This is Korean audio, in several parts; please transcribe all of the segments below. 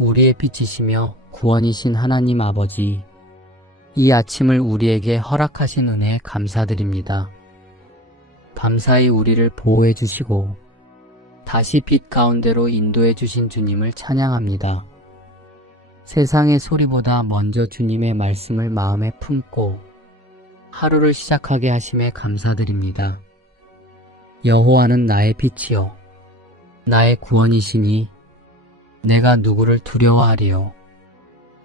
우리의 빛이시며 구원이신 하나님 아버지, 이 아침을 우리에게 허락하신 은혜에 감사드립니다. 감사히 우리를 보호해 주시고 다시 빛 가운데로 인도해 주신 주님을 찬양합니다. 세상의 소리보다 먼저 주님의 말씀을 마음에 품고 하루를 시작하게 하심에 감사드립니다. 여호와는 나의 빛이요 나의 구원이시니 내가 누구를 두려워하리요.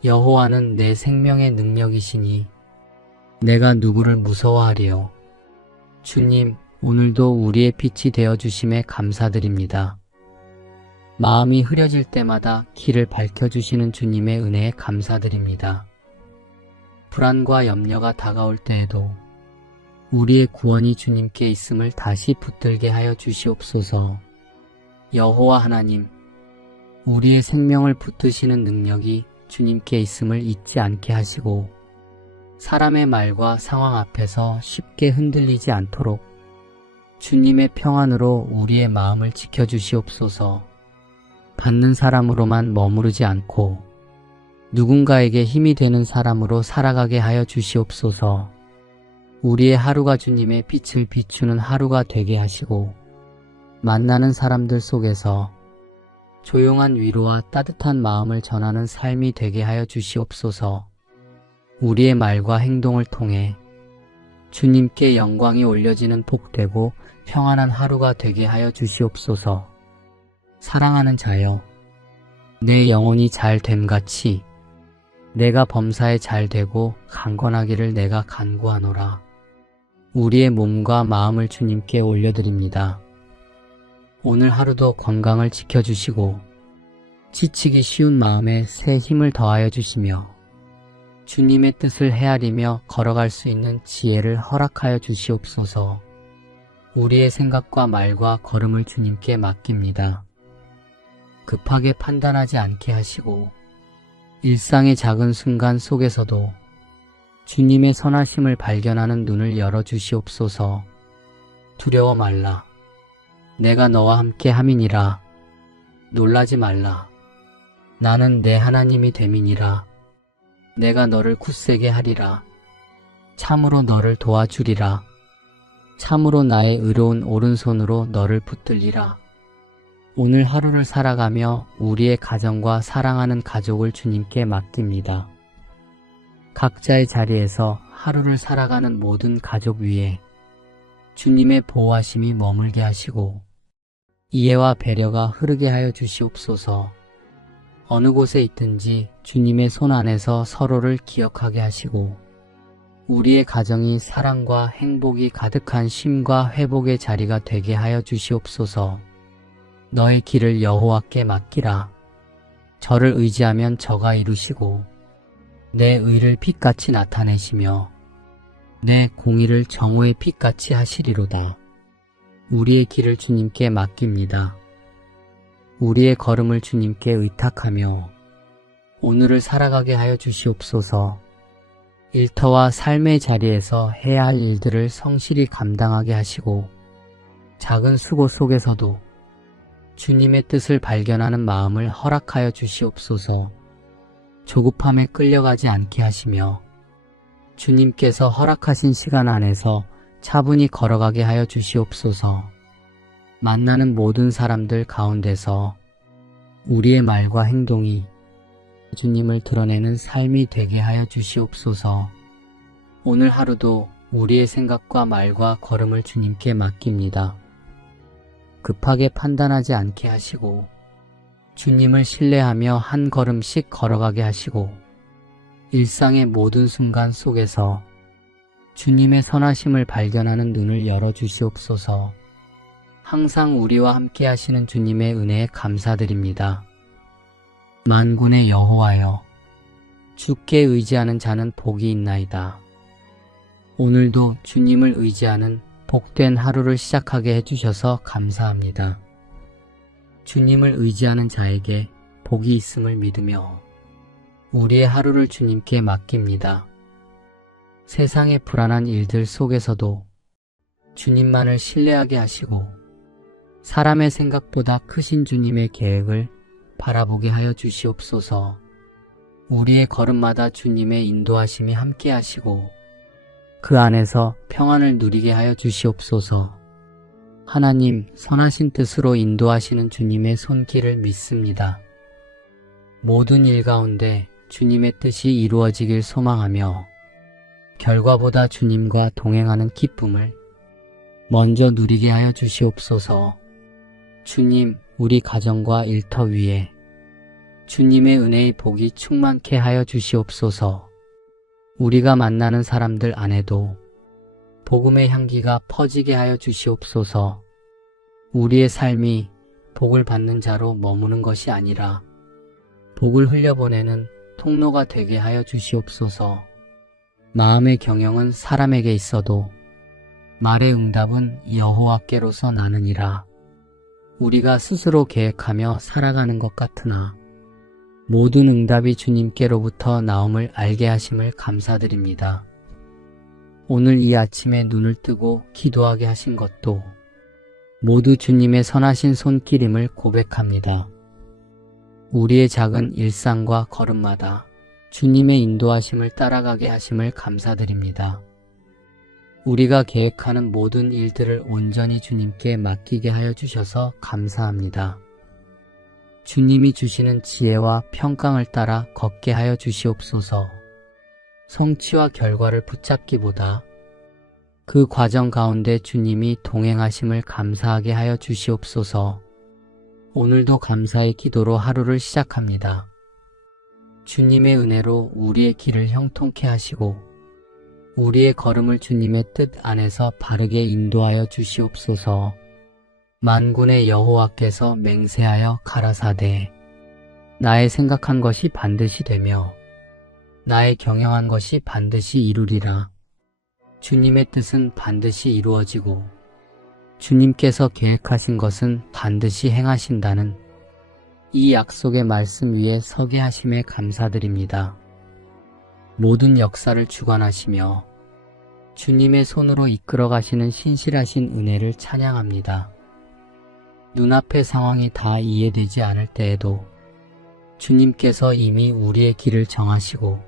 여호와는 내 생명의 능력이시니 내가 누구를 무서워하리요. 주님, 오늘도 우리의 빛이 되어주심에 감사드립니다. 마음이 흐려질 때마다 길을 밝혀주시는 주님의 은혜에 감사드립니다. 불안과 염려가 다가올 때에도 우리의 구원이 주님께 있음을 다시 붙들게 하여 주시옵소서. 여호와 하나님, 우리의 생명을 붙드시는 능력이 주님께 있음을 잊지 않게 하시고 사람의 말과 상황 앞에서 쉽게 흔들리지 않도록 주님의 평안으로 우리의 마음을 지켜주시옵소서. 받는 사람으로만 머무르지 않고 누군가에게 힘이 되는 사람으로 살아가게 하여 주시옵소서. 우리의 하루가 주님의 빛을 비추는 하루가 되게 하시고 만나는 사람들 속에서 조용한 위로와 따뜻한 마음을 전하는 삶이 되게 하여 주시옵소서. 우리의 말과 행동을 통해 주님께 영광이 올려지는 복되고 평안한 하루가 되게 하여 주시옵소서. 사랑하는 자여, 내 영혼이 잘 됨같이 내가 범사에 잘 되고 강건하기를 내가 간구하노라. 우리의 몸과 마음을 주님께 올려드립니다. 오늘 하루도 건강을 지켜주시고 지치기 쉬운 마음에 새 힘을 더하여 주시며 주님의 뜻을 헤아리며 걸어갈 수 있는 지혜를 허락하여 주시옵소서. 우리의 생각과 말과 걸음을 주님께 맡깁니다. 급하게 판단하지 않게 하시고 일상의 작은 순간 속에서도 주님의 선하심을 발견하는 눈을 열어주시옵소서. 두려워 말라. 내가 너와 함께 함이니라. 놀라지 말라. 나는 내 하나님이 됨이니라. 내가 너를 굳세게 하리라. 참으로 너를 도와주리라. 참으로 나의 의로운 오른손으로 너를 붙들리라. 오늘 하루를 살아가며 우리의 가정과 사랑하는 가족을 주님께 맡깁니다. 각자의 자리에서 하루를 살아가는 모든 가족 위에 주님의 보호하심이 머물게 하시고 이해와 배려가 흐르게 하여 주시옵소서. 어느 곳에 있든지 주님의 손 안에서 서로를 기억하게 하시고 우리의 가정이 사랑과 행복이 가득한 쉼과 회복의 자리가 되게 하여 주시옵소서. 너의 길을 여호와께 맡기라. 저를 의지하면 저가 이루시고 내 의를 빛같이 나타내시며 내 공의를 정오의 빛같이 하시리로다. 우리의 길을 주님께 맡깁니다. 우리의 걸음을 주님께 의탁하며 오늘을 살아가게 하여 주시옵소서. 일터와 삶의 자리에서 해야 할 일들을 성실히 감당하게 하시고 작은 수고 속에서도 주님의 뜻을 발견하는 마음을 허락하여 주시옵소서. 조급함에 끌려가지 않게 하시며 주님께서 허락하신 시간 안에서 차분히 걸어가게 하여 주시옵소서. 만나는 모든 사람들 가운데서 우리의 말과 행동이 주님을 드러내는 삶이 되게 하여 주시옵소서. 오늘 하루도 우리의 생각과 말과 걸음을 주님께 맡깁니다. 급하게 판단하지 않게 하시고 주님을 신뢰하며 한 걸음씩 걸어가게 하시고 일상의 모든 순간 속에서 주님의 선하심을 발견하는 눈을 열어주시옵소서. 항상 우리와 함께 하시는 주님의 은혜에 감사드립니다. 만군의 여호와여, 주께 의지하는 자는 복이 있나이다. 오늘도 주님을 의지하는 복된 하루를 시작하게 해주셔서 감사합니다. 주님을 의지하는 자에게 복이 있음을 믿으며 우리의 하루를 주님께 맡깁니다. 세상의 불안한 일들 속에서도 주님만을 신뢰하게 하시고 사람의 생각보다 크신 주님의 계획을 바라보게 하여 주시옵소서. 우리의 걸음마다 주님의 인도하심이 함께 하시고 그 안에서 평안을 누리게 하여 주시옵소서. 하나님, 선하신 뜻으로 인도하시는 주님의 손길을 믿습니다. 모든 일 가운데 주님의 뜻이 이루어지길 소망하며 결과보다 주님과 동행하는 기쁨을 먼저 누리게 하여 주시옵소서. 주님, 우리 가정과 일터 위에 주님의 은혜의 복이 충만케 하여 주시옵소서. 우리가 만나는 사람들 안에도 복음의 향기가 퍼지게 하여 주시옵소서. 우리의 삶이 복을 받는 자로 머무는 것이 아니라 복을 흘려보내는 통로가 되게 하여 주시옵소서. 마음의 경영은 사람에게 있어도 말의 응답은 여호와께로서 나느니라. 우리가 스스로 계획하며 살아가는 것 같으나 모든 응답이 주님께로부터 나옴을 알게 하심을 감사드립니다. 오늘 이 아침에 눈을 뜨고 기도하게 하신 것도 모두 주님의 선하신 손길임을 고백합니다. 우리의 작은 일상과 걸음마다 주님의 인도하심을 따라가게 하심을 감사드립니다. 우리가 계획하는 모든 일들을 온전히 주님께 맡기게 하여 주셔서 감사합니다. 주님이 주시는 지혜와 평강을 따라 걷게 하여 주시옵소서. 성취와 결과를 붙잡기보다 그 과정 가운데 주님이 동행하심을 감사하게 하여 주시옵소서. 오늘도 감사의 기도로 하루를 시작합니다. 주님의 은혜로 우리의 길을 형통케 하시고 우리의 걸음을 주님의 뜻 안에서 바르게 인도하여 주시옵소서. 만군의 여호와께서 맹세하여 가라사대 나의 생각한 것이 반드시 되며 나의 경영한 것이 반드시 이루리라. 주님의 뜻은 반드시 이루어지고 주님께서 계획하신 것은 반드시 행하신다는 이 약속의 말씀 위에 서게 하심에 감사드립니다. 모든 역사를 주관하시며 주님의 손으로 이끌어 가시는 신실하신 은혜를 찬양합니다. 눈앞의 상황이 다 이해되지 않을 때에도 주님께서 이미 우리의 길을 정하시고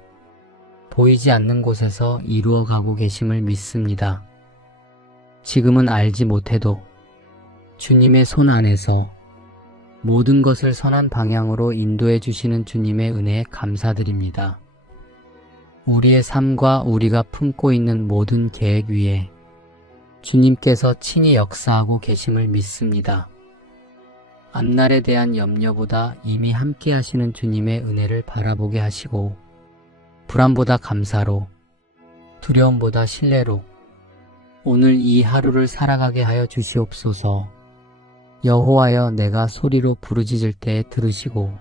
보이지 않는 곳에서 이루어가고 계심을 믿습니다. 지금은 알지 못해도 주님의 손 안에서 모든 것을 선한 방향으로 인도해 주시는 주님의 은혜에 감사드립니다. 우리의 삶과 우리가 품고 있는 모든 계획 위에 주님께서 친히 역사하고 계심을 믿습니다. 앞날에 대한 염려보다 이미 함께 하시는 주님의 은혜를 바라보게 하시고 불안보다 감사로 두려움보다 신뢰로 오늘 이 하루를 살아가게 하여 주시옵소서. 여호와여, 내가 소리로 부르짖을 때에 들으시고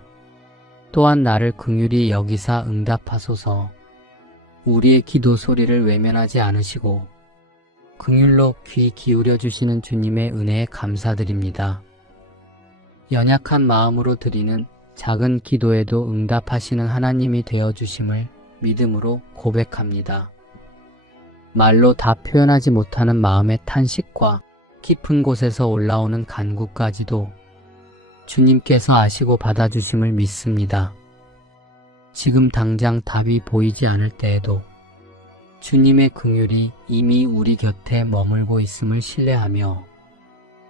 또한 나를 긍휼히 여기사 응답하소서. 우리의 기도 소리를 외면하지 않으시고 긍휼로 귀 기울여 주시는 주님의 은혜에 감사드립니다. 연약한 마음으로 드리는 작은 기도에도 응답하시는 하나님이 되어주심을 믿음으로 고백합니다. 말로 다 표현하지 못하는 마음의 탄식과 깊은 곳에서 올라오는 간구까지도 주님께서 아시고 받아주심을 믿습니다. 지금 당장 답이 보이지 않을 때에도 주님의 긍휼이 이미 우리 곁에 머물고 있음을 신뢰하며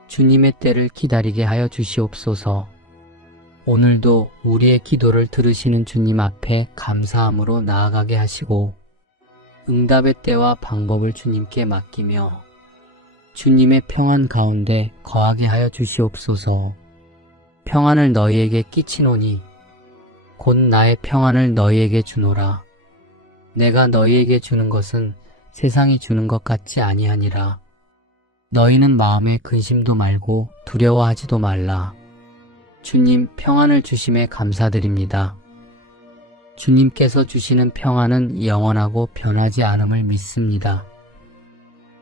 주님의 때를 기다리게 하여 주시옵소서. 오늘도 우리의 기도를 들으시는 주님 앞에 감사함으로 나아가게 하시고 응답의 때와 방법을 주님께 맡기며 주님의 평안 가운데 거하게 하여 주시옵소서. 평안을 너희에게 끼치노니 곧 나의 평안을 너희에게 주노라. 내가 너희에게 주는 것은 세상이 주는 것 같지 아니하니라. 너희는 마음에 근심도 말고 두려워하지도 말라. 주님 평안을 주심에 감사드립니다. 주님께서 주시는 평안은 영원하고 변하지 않음을 믿습니다.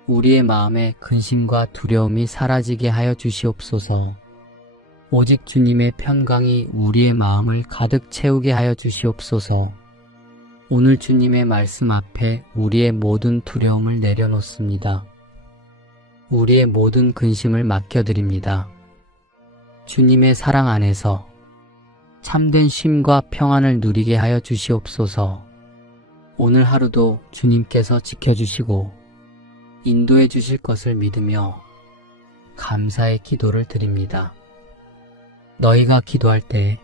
우리의 마음에 근심과 두려움이 사라지게 하여 주시옵소서. 오직 주님의 평강이 우리의 마음을 가득 채우게 하여 주시옵소서. 오늘 주님의 말씀 앞에 우리의 모든 두려움을 내려놓습니다. 우리의 모든 근심을 맡겨드립니다. 주님의 사랑 안에서 참된 쉼과 평안을 누리게 하여 주시옵소서. 오늘 하루도 주님께서 지켜주시고 인도해 주실 것을 믿으며 감사의 기도를 드립니다. 너희가 기도할 때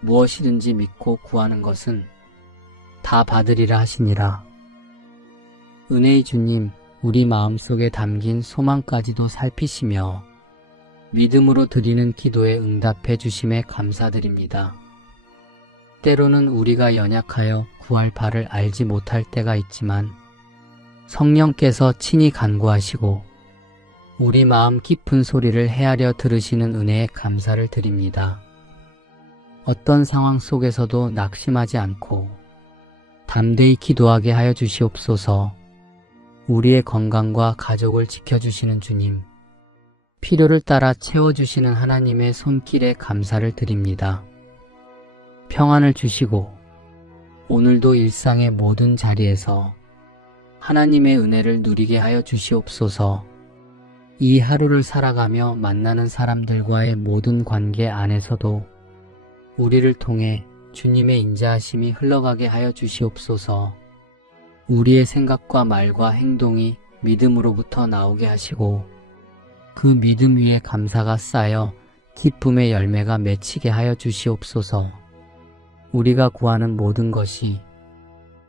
무엇이든지 믿고 구하는 것은 다 받으리라 하시니라. 은혜의 주님, 우리 마음속에 담긴 소망까지도 살피시며 믿음으로 드리는 기도에 응답해 주심에 감사드립니다. 때로는 우리가 연약하여 구할 바를 알지 못할 때가 있지만 성령께서 친히 간구하시고 우리 마음 깊은 소리를 헤아려 들으시는 은혜에 감사를 드립니다. 어떤 상황 속에서도 낙심하지 않고 담대히 기도하게 하여 주시옵소서. 우리의 건강과 가족을 지켜주시는 주님, 필요를 따라 채워주시는 하나님의 손길에 감사를 드립니다. 평안을 주시고 오늘도 일상의 모든 자리에서 하나님의 은혜를 누리게 하여 주시옵소서. 이 하루를 살아가며 만나는 사람들과의 모든 관계 안에서도 우리를 통해 주님의 인자하심이 흘러가게 하여 주시옵소서. 우리의 생각과 말과 행동이 믿음으로부터 나오게 하시고 그 믿음 위에 감사가 쌓여 기쁨의 열매가 맺히게 하여 주시옵소서. 우리가 구하는 모든 것이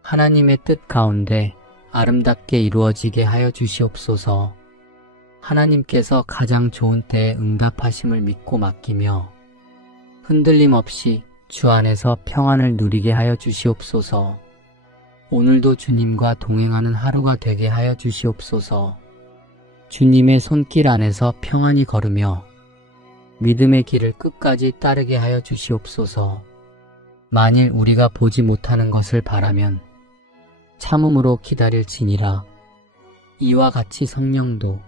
하나님의 뜻 가운데 아름답게 이루어지게 하여 주시옵소서. 하나님께서 가장 좋은 때에 응답하심을 믿고 맡기며 흔들림 없이 주 안에서 평안을 누리게 하여 주시옵소서. 오늘도 주님과 동행하는 하루가 되게 하여 주시옵소서. 주님의 손길 안에서 평안히 걸으며 믿음의 길을 끝까지 따르게 하여 주시옵소서. 만일 우리가 보지 못하는 것을 바라면 참음으로 기다릴지니라. 이와 같이 성령도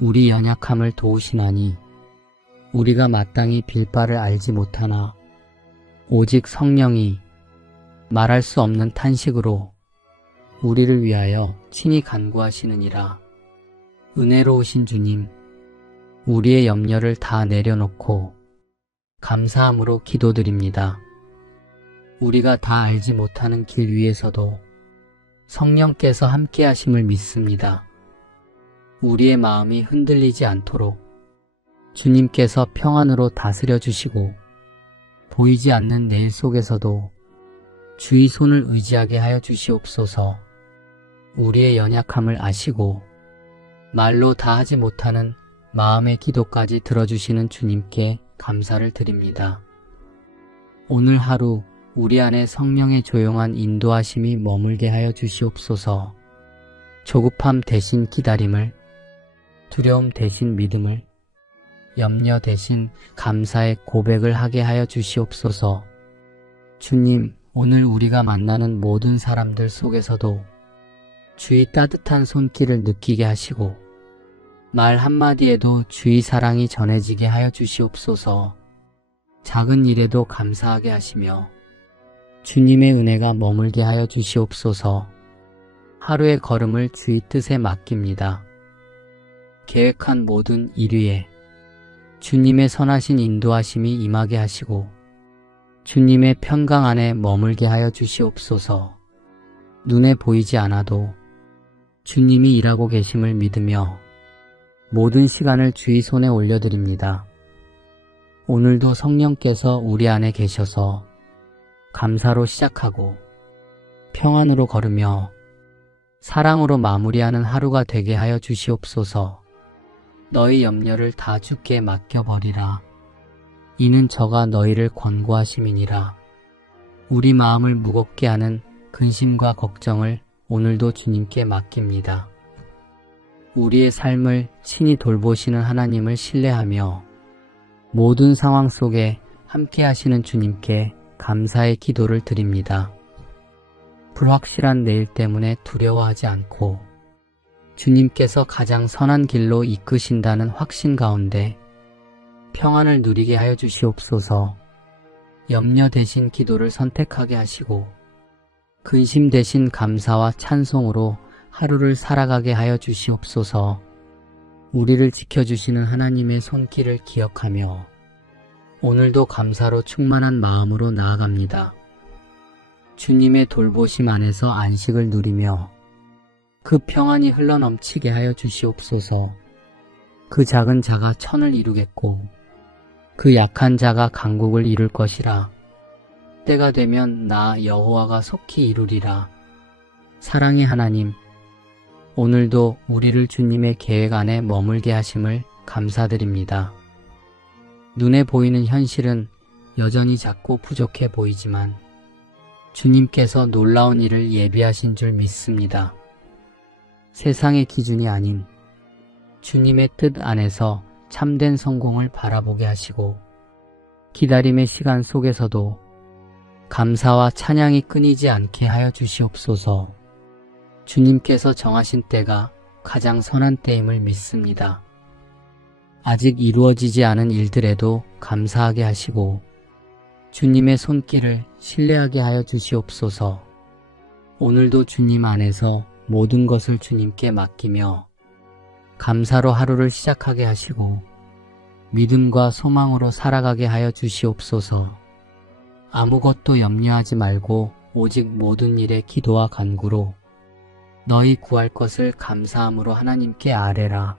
우리 연약함을 도우시나니 우리가 마땅히 빌 바를 알지 못하나 오직 성령이 말할 수 없는 탄식으로 우리를 위하여 친히 간구하시느니라. 은혜로우신 주님, 우리의 염려를 다 내려놓고 감사함으로 기도드립니다. 우리가 다 알지 못하는 길 위에서도 성령께서 함께 하심을 믿습니다. 우리의 마음이 흔들리지 않도록 주님께서 평안으로 다스려 주시고 보이지 않는 내일 속에서도 주의 손을 의지하게 하여 주시옵소서. 우리의 연약함을 아시고 말로 다 하지 못하는 마음의 기도까지 들어주시는 주님께 감사를 드립니다. 오늘 하루 우리 안에 성령의 조용한 인도하심이 머물게 하여 주시옵소서. 조급함 대신 기다림을, 두려움 대신 믿음을, 염려 대신 감사의 고백을 하게 하여 주시옵소서. 주님, 오늘 우리가 만나는 모든 사람들 속에서도 주의 따뜻한 손길을 느끼게 하시고 말 한마디에도 주의 사랑이 전해지게 하여 주시옵소서. 작은 일에도 감사하게 하시며 주님의 은혜가 머물게 하여 주시옵소서. 하루의 걸음을 주의 뜻에 맡깁니다. 계획한 모든 일 위에 주님의 선하신 인도하심이 임하게 하시고 주님의 평강 안에 머물게 하여 주시옵소서. 눈에 보이지 않아도 주님이 일하고 계심을 믿으며 모든 시간을 주의 손에 올려드립니다. 오늘도 성령께서 우리 안에 계셔서 감사로 시작하고 평안으로 걸으며 사랑으로 마무리하는 하루가 되게 하여 주시옵소서. 너희 염려를 다 주께 맡겨버리라. 이는 저가 너희를 권고하심이니라. 우리 마음을 무겁게 하는 근심과 걱정을 오늘도 주님께 맡깁니다. 우리의 삶을 친히 돌보시는 하나님을 신뢰하며 모든 상황 속에 함께 하시는 주님께 감사의 기도를 드립니다. 불확실한 내일 때문에 두려워하지 않고 주님께서 가장 선한 길로 이끄신다는 확신 가운데 평안을 누리게 하여 주시옵소서. 염려 대신 기도를 선택하게 하시고 근심 대신 감사와 찬송으로 하루를 살아가게 하여 주시옵소서. 우리를 지켜주시는 하나님의 손길을 기억하며 오늘도 감사로 충만한 마음으로 나아갑니다. 주님의 돌보심 안에서 안식을 누리며 그 평안이 흘러넘치게 하여 주시옵소서. 그 작은 자가 천을 이루겠고 그 약한 자가 강국을 이룰 것이라. 때가 되면 나 여호와가 속히 이루리라. 사랑의 하나님, 오늘도 우리를 주님의 계획 안에 머물게 하심을 감사드립니다. 눈에 보이는 현실은 여전히 작고 부족해 보이지만 주님께서 놀라운 일을 예비하신 줄 믿습니다. 세상의 기준이 아닌 주님의 뜻 안에서 참된 성공을 바라보게 하시고 기다림의 시간 속에서도 감사와 찬양이 끊이지 않게 하여 주시옵소서. 주님께서 정하신 때가 가장 선한 때임을 믿습니다. 아직 이루어지지 않은 일들에도 감사하게 하시고 주님의 손길을 신뢰하게 하여 주시옵소서. 오늘도 주님 안에서 모든 것을 주님께 맡기며 감사로 하루를 시작하게 하시고 믿음과 소망으로 살아가게 하여 주시옵소서. 아무것도 염려하지 말고 오직 모든 일에 기도와 간구로 너희 구할 것을 감사함으로 하나님께 아뢰라.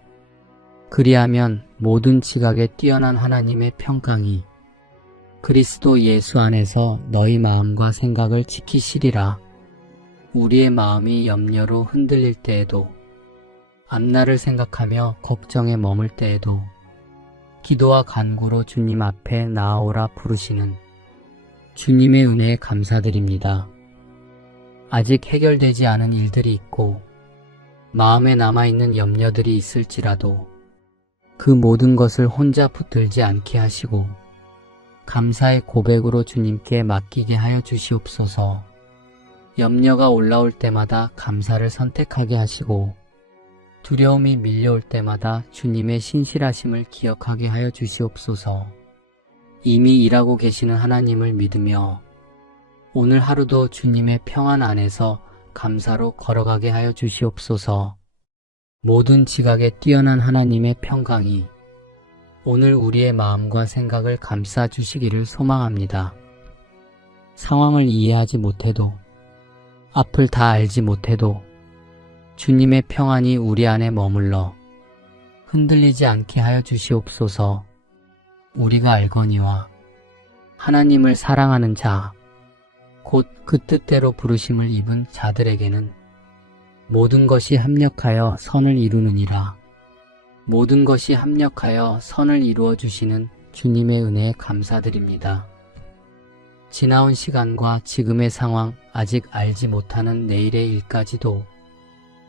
그리하면 모든 지각에 뛰어난 하나님의 평강이 그리스도 예수 안에서 너희 마음과 생각을 지키시리라. 우리의 마음이 염려로 흔들릴 때에도 앞날을 생각하며 걱정에 머물 때에도 기도와 간구로 주님 앞에 나아오라 부르시는 주님의 은혜에 감사드립니다. 아직 해결되지 않은 일들이 있고 마음에 남아있는 염려들이 있을지라도 그 모든 것을 혼자 붙들지 않게 하시고 감사의 고백으로 주님께 맡기게 하여 주시옵소서. 염려가 올라올 때마다 감사를 선택하게 하시고 두려움이 밀려올 때마다 주님의 신실하심을 기억하게 하여 주시옵소서. 이미 일하고 계시는 하나님을 믿으며 오늘 하루도 주님의 평안 안에서 감사로 걸어가게 하여 주시옵소서. 모든 지각에 뛰어난 하나님의 평강이 오늘 우리의 마음과 생각을 감싸 주시기를 소망합니다. 상황을 이해하지 못해도 앞을 다 알지 못해도 주님의 평안이 우리 안에 머물러 흔들리지 않게 하여 주시옵소서. 우리가 알거니와 하나님을 사랑하는 자, 곧 그 뜻대로 부르심을 입은 자들에게는 모든 것이 합력하여 선을 이루느니라. 모든 것이 합력하여 선을 이루어 주시는 주님의 은혜에 감사드립니다. 지나온 시간과 지금의 상황, 아직 알지 못하는 내일의 일까지도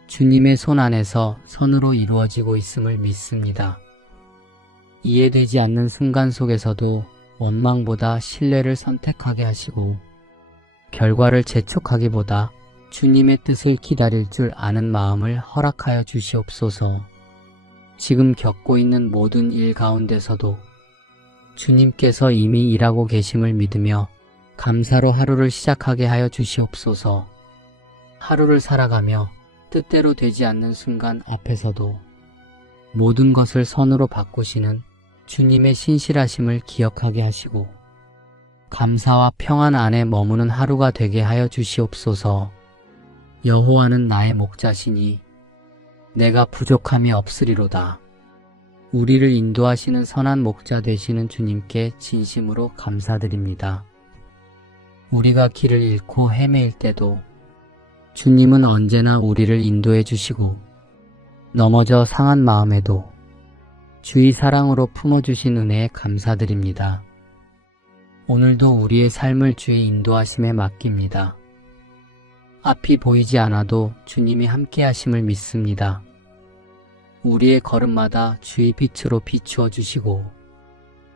주님의 손 안에서 선으로 이루어지고 있음을 믿습니다. 이해되지 않는 순간 속에서도 원망보다 신뢰를 선택하게 하시고 결과를 재촉하기보다 주님의 뜻을 기다릴 줄 아는 마음을 허락하여 주시옵소서. 지금 겪고 있는 모든 일 가운데서도 주님께서 이미 일하고 계심을 믿으며 감사로 하루를 시작하게 하여 주시옵소서. 하루를 살아가며 뜻대로 되지 않는 순간 앞에서도 모든 것을 선으로 바꾸시는 주님의 신실하심을 기억하게 하시고 감사와 평안 안에 머무는 하루가 되게 하여 주시옵소서. 여호와는 나의 목자시니 내가 부족함이 없으리로다. 우리를 인도하시는 선한 목자 되시는 주님께 진심으로 감사드립니다. 우리가 길을 잃고 헤매일 때도 주님은 언제나 우리를 인도해 주시고 넘어져 상한 마음에도 주의 사랑으로 품어주신 은혜에 감사드립니다. 오늘도 우리의 삶을 주의 인도하심에 맡깁니다. 앞이 보이지 않아도 주님이 함께 하심을 믿습니다. 우리의 걸음마다 주의 빛으로 비추어 주시고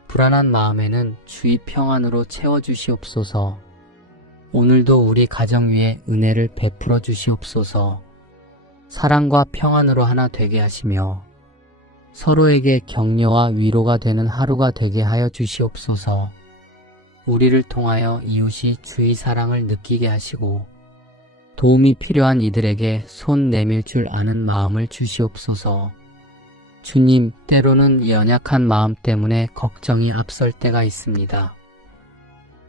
불안한 마음에는 주의 평안으로 채워 주시옵소서. 오늘도 우리 가정 위에 은혜를 베풀어 주시옵소서. 사랑과 평안으로 하나 되게 하시며 서로에게 격려와 위로가 되는 하루가 되게 하여 주시옵소서. 우리를 통하여 이웃이 주의 사랑을 느끼게 하시고 도움이 필요한 이들에게 손 내밀 줄 아는 마음을 주시옵소서. 주님, 때로는 연약한 마음 때문에 걱정이 앞설 때가 있습니다.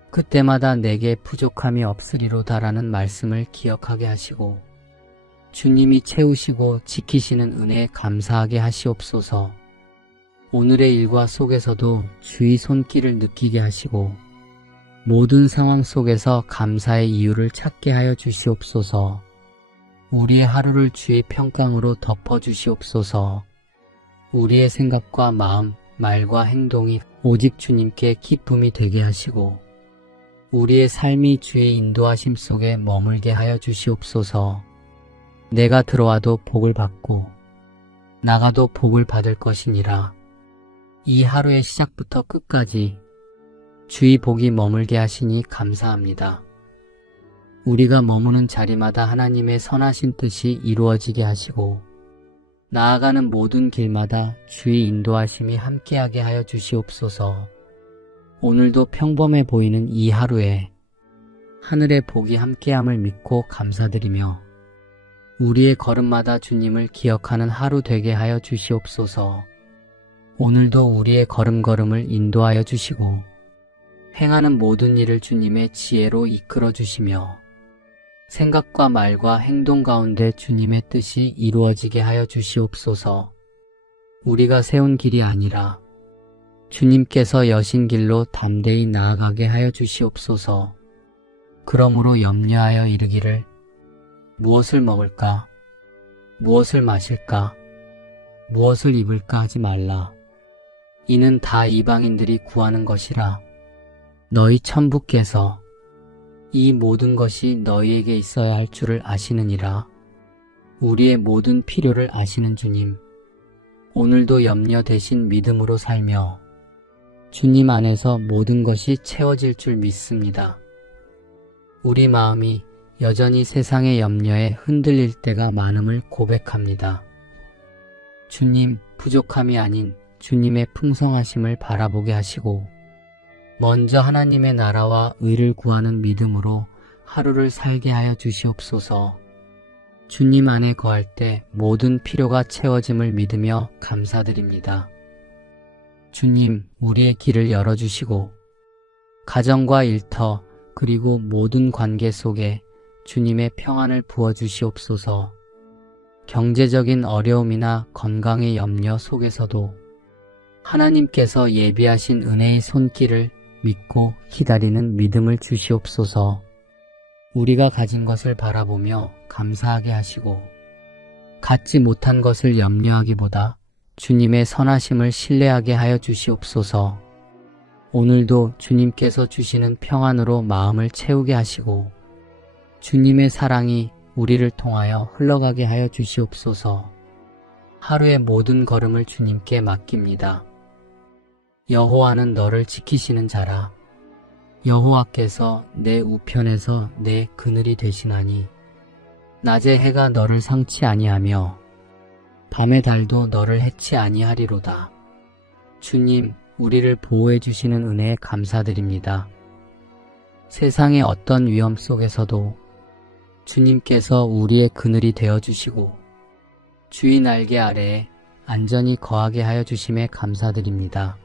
그때마다 내게 부족함이 없으리로다라는 말씀을 기억하게 하시고 주님이 채우시고 지키시는 은혜에 감사하게 하시옵소서. 오늘의 일과 속에서도 주의 손길을 느끼게 하시고 모든 상황 속에서 감사의 이유를 찾게 하여 주시옵소서. 우리의 하루를 주의 평강으로 덮어주시옵소서. 우리의 생각과 마음, 말과 행동이 오직 주님께 기쁨이 되게 하시고 우리의 삶이 주의 인도하심 속에 머물게 하여 주시옵소서. 내가 들어와도 복을 받고 나가도 복을 받을 것이니라. 이 하루의 시작부터 끝까지 주의 복이 머물게 하시니 감사합니다. 우리가 머무는 자리마다 하나님의 선하신 뜻이 이루어지게 하시고 나아가는 모든 길마다 주의 인도하심이 함께하게 하여 주시옵소서. 오늘도 평범해 보이는 이 하루에 하늘의 복이 함께함을 믿고 감사드리며 우리의 걸음마다 주님을 기억하는 하루 되게 하여 주시옵소서. 오늘도 우리의 걸음걸음을 인도하여 주시고 행하는 모든 일을 주님의 지혜로 이끌어 주시며 생각과 말과 행동 가운데 주님의 뜻이 이루어지게 하여 주시옵소서. 우리가 세운 길이 아니라 주님께서 여신 길로 담대히 나아가게 하여 주시옵소서. 그러므로 염려하여 이르기를 무엇을 먹을까? 무엇을 마실까? 무엇을 입을까 하지 말라. 이는 다 이방인들이 구하는 것이라. 너희 천부께서 이 모든 것이 너희에게 있어야 할 줄을 아시느니라. 우리의 모든 필요를 아시는 주님, 오늘도 염려 대신 믿음으로 살며 주님 안에서 모든 것이 채워질 줄 믿습니다. 우리 마음이 여전히 세상의 염려에 흔들릴 때가 많음을 고백합니다. 주님, 부족함이 아닌 주님의 풍성하심을 바라보게 하시고 먼저 하나님의 나라와 의를 구하는 믿음으로 하루를 살게 하여 주시옵소서. 주님 안에 거할 때 모든 필요가 채워짐을 믿으며 감사드립니다. 주님, 우리의 길을 열어주시고 가정과 일터 그리고 모든 관계 속에 주님의 평안을 부어주시옵소서. 경제적인 어려움이나 건강의 염려 속에서도 하나님께서 예비하신 은혜의 손길을 믿고 기다리는 믿음을 주시옵소서. 우리가 가진 것을 바라보며 감사하게 하시고 갖지 못한 것을 염려하기보다 주님의 선하심을 신뢰하게 하여 주시옵소서. 오늘도 주님께서 주시는 평안으로 마음을 채우게 하시고 주님의 사랑이 우리를 통하여 흘러가게 하여 주시옵소서. 하루의 모든 걸음을 주님께 맡깁니다. 여호와는 너를 지키시는 자라. 여호와께서 내 우편에서 내 그늘이 되시나니 낮에 해가 너를 상치 아니하며 밤의 달도 너를 해치 아니하리로다. 주님, 우리를 보호해 주시는 은혜에 감사드립니다. 세상의 어떤 위험 속에서도 주님께서 우리의 그늘이 되어주시고 주의 날개 아래에 안전히 거하게 하여 주심에 감사드립니다.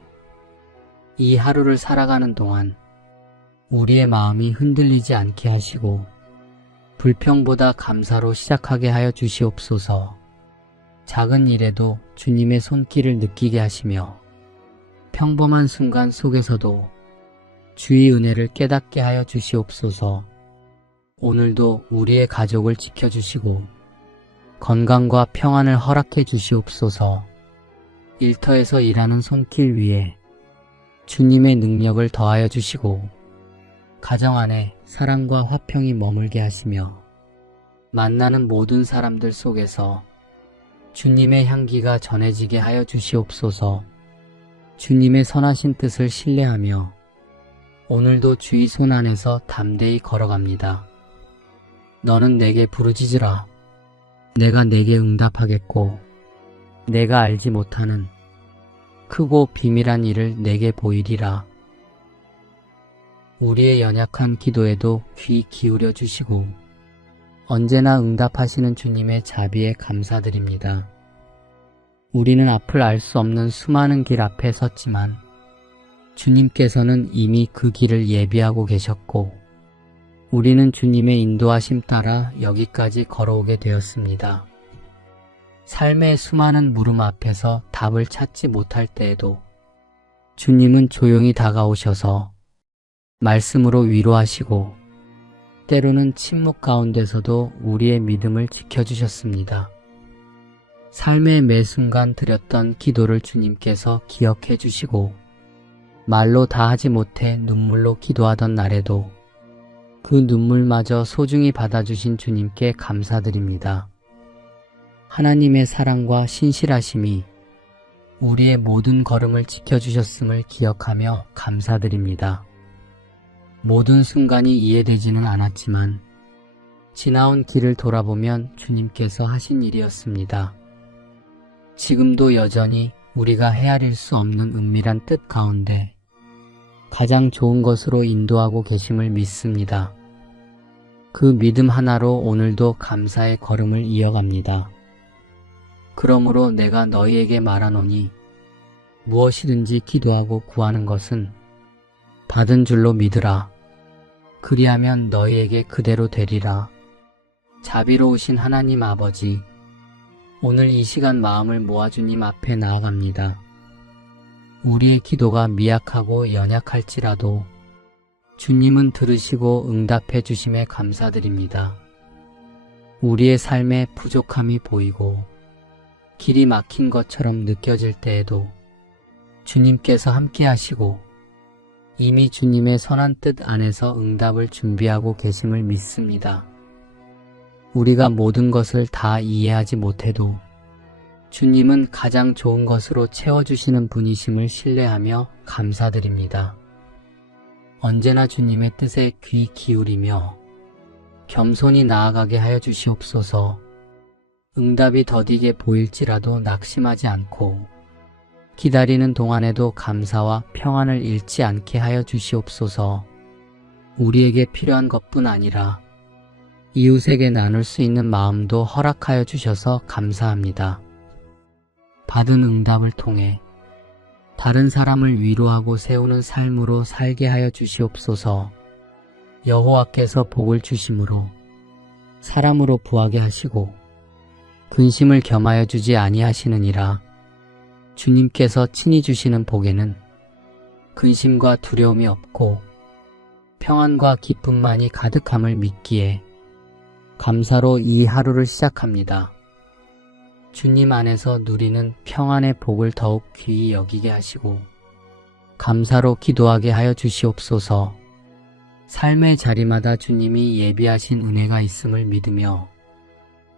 이 하루를 살아가는 동안 우리의 마음이 흔들리지 않게 하시고 불평보다 감사로 시작하게 하여 주시옵소서. 작은 일에도 주님의 손길을 느끼게 하시며 평범한 순간 속에서도 주의 은혜를 깨닫게 하여 주시옵소서. 오늘도 우리의 가족을 지켜주시고 건강과 평안을 허락해 주시옵소서. 일터에서 일하는 손길 위에 주님의 능력을 더하여 주시고 가정 안에 사랑과 화평이 머물게 하시며 만나는 모든 사람들 속에서 주님의 향기가 전해지게 하여 주시옵소서. 주님의 선하신 뜻을 신뢰하며 오늘도 주의 손 안에서 담대히 걸어갑니다. 너는 내게 부르짖으라. 내가 내게 응답하겠고 내가 알지 못하는 크고 비밀한 일을 내게 보이리라. 우리의 연약한 기도에도 귀 기울여 주시고 언제나 응답하시는 주님의 자비에 감사드립니다. 우리는 앞을 알 수 없는 수많은 길 앞에 섰지만 주님께서는 이미 그 길을 예비하고 계셨고 우리는 주님의 인도하심 따라 여기까지 걸어오게 되었습니다. 삶의 수많은 물음 앞에서 답을 찾지 못할 때에도 주님은 조용히 다가오셔서 말씀으로 위로하시고 때로는 침묵 가운데서도 우리의 믿음을 지켜주셨습니다. 삶의 매 순간 드렸던 기도를 주님께서 기억해 주시고 말로 다 하지 못해 눈물로 기도하던 날에도 그 눈물마저 소중히 받아주신 주님께 감사드립니다. 하나님의 사랑과 신실하심이 우리의 모든 걸음을 지켜주셨음을 기억하며 감사드립니다. 모든 순간이 이해되지는 않았지만 지나온 길을 돌아보면 주님께서 하신 일이었습니다. 지금도 여전히 우리가 헤아릴 수 없는 은밀한 뜻 가운데 가장 좋은 것으로 인도하고 계심을 믿습니다. 그 믿음 하나로 오늘도 감사의 걸음을 이어갑니다. 그러므로 내가 너희에게 말하노니 무엇이든지 기도하고 구하는 것은 받은 줄로 믿으라. 그리하면 너희에게 그대로 되리라. 자비로우신 하나님 아버지, 오늘 이 시간 마음을 모아 주님 앞에 나아갑니다. 우리의 기도가 미약하고 연약할지라도 주님은 들으시고 응답해 주심에 감사드립니다. 우리의 삶에 부족함이 보이고 길이 막힌 것처럼 느껴질 때에도 주님께서 함께 하시고 이미 주님의 선한 뜻 안에서 응답을 준비하고 계심을 믿습니다. 우리가 모든 것을 다 이해하지 못해도 주님은 가장 좋은 것으로 채워주시는 분이심을 신뢰하며 감사드립니다. 언제나 주님의 뜻에 귀 기울이며 겸손히 나아가게 하여 주시옵소서. 응답이 더디게 보일지라도 낙심하지 않고 기다리는 동안에도 감사와 평안을 잃지 않게 하여 주시옵소서. 우리에게 필요한 것뿐 아니라 이웃에게 나눌 수 있는 마음도 허락하여 주셔서 감사합니다. 받은 응답을 통해 다른 사람을 위로하고 세우는 삶으로 살게 하여 주시옵소서. 여호와께서 복을 주심으로 사람으로 부하게 하시고 근심을 겸하여 주지 아니하시느니라. 주님께서 친히 주시는 복에는 근심과 두려움이 없고 평안과 기쁨만이 가득함을 믿기에 감사로 이 하루를 시작합니다. 주님 안에서 누리는 평안의 복을 더욱 귀히 여기게 하시고 감사로 기도하게 하여 주시옵소서. 삶의 자리마다 주님이 예비하신 은혜가 있음을 믿으며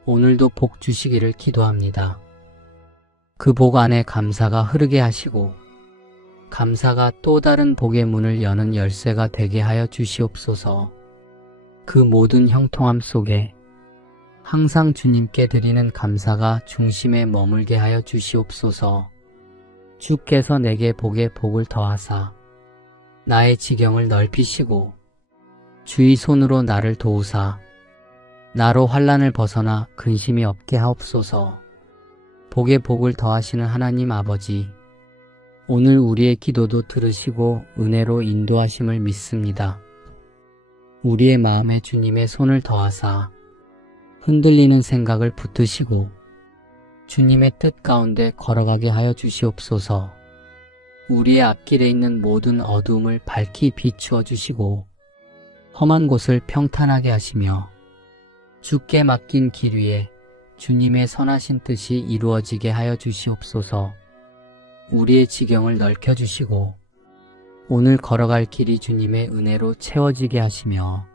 오늘도 복 주시기를 기도합니다. 그 복 안에 감사가 흐르게 하시고 감사가 또 다른 복의 문을 여는 열쇠가 되게 하여 주시옵소서. 그 모든 형통함 속에 항상 주님께 드리는 감사가 중심에 머물게 하여 주시옵소서. 주께서 내게 복에 복을 더하사 나의 지경을 넓히시고 주의 손으로 나를 도우사 나로 환난을 벗어나 근심이 없게 하옵소서. 복에 복을 더하시는 하나님 아버지, 오늘 우리의 기도도 들으시고 은혜로 인도하심을 믿습니다. 우리의 마음에 주님의 손을 더하사 흔들리는 생각을 붙드시고 주님의 뜻 가운데 걸어가게 하여 주시옵소서. 우리의 앞길에 있는 모든 어두움을 밝히 비추어 주시고 험한 곳을 평탄하게 하시며 주께 맡긴 길 위에 주님의 선하신 뜻이 이루어지게 하여 주시옵소서. 우리의 지경을 넓혀주시고 오늘 걸어갈 길이 주님의 은혜로 채워지게 하시며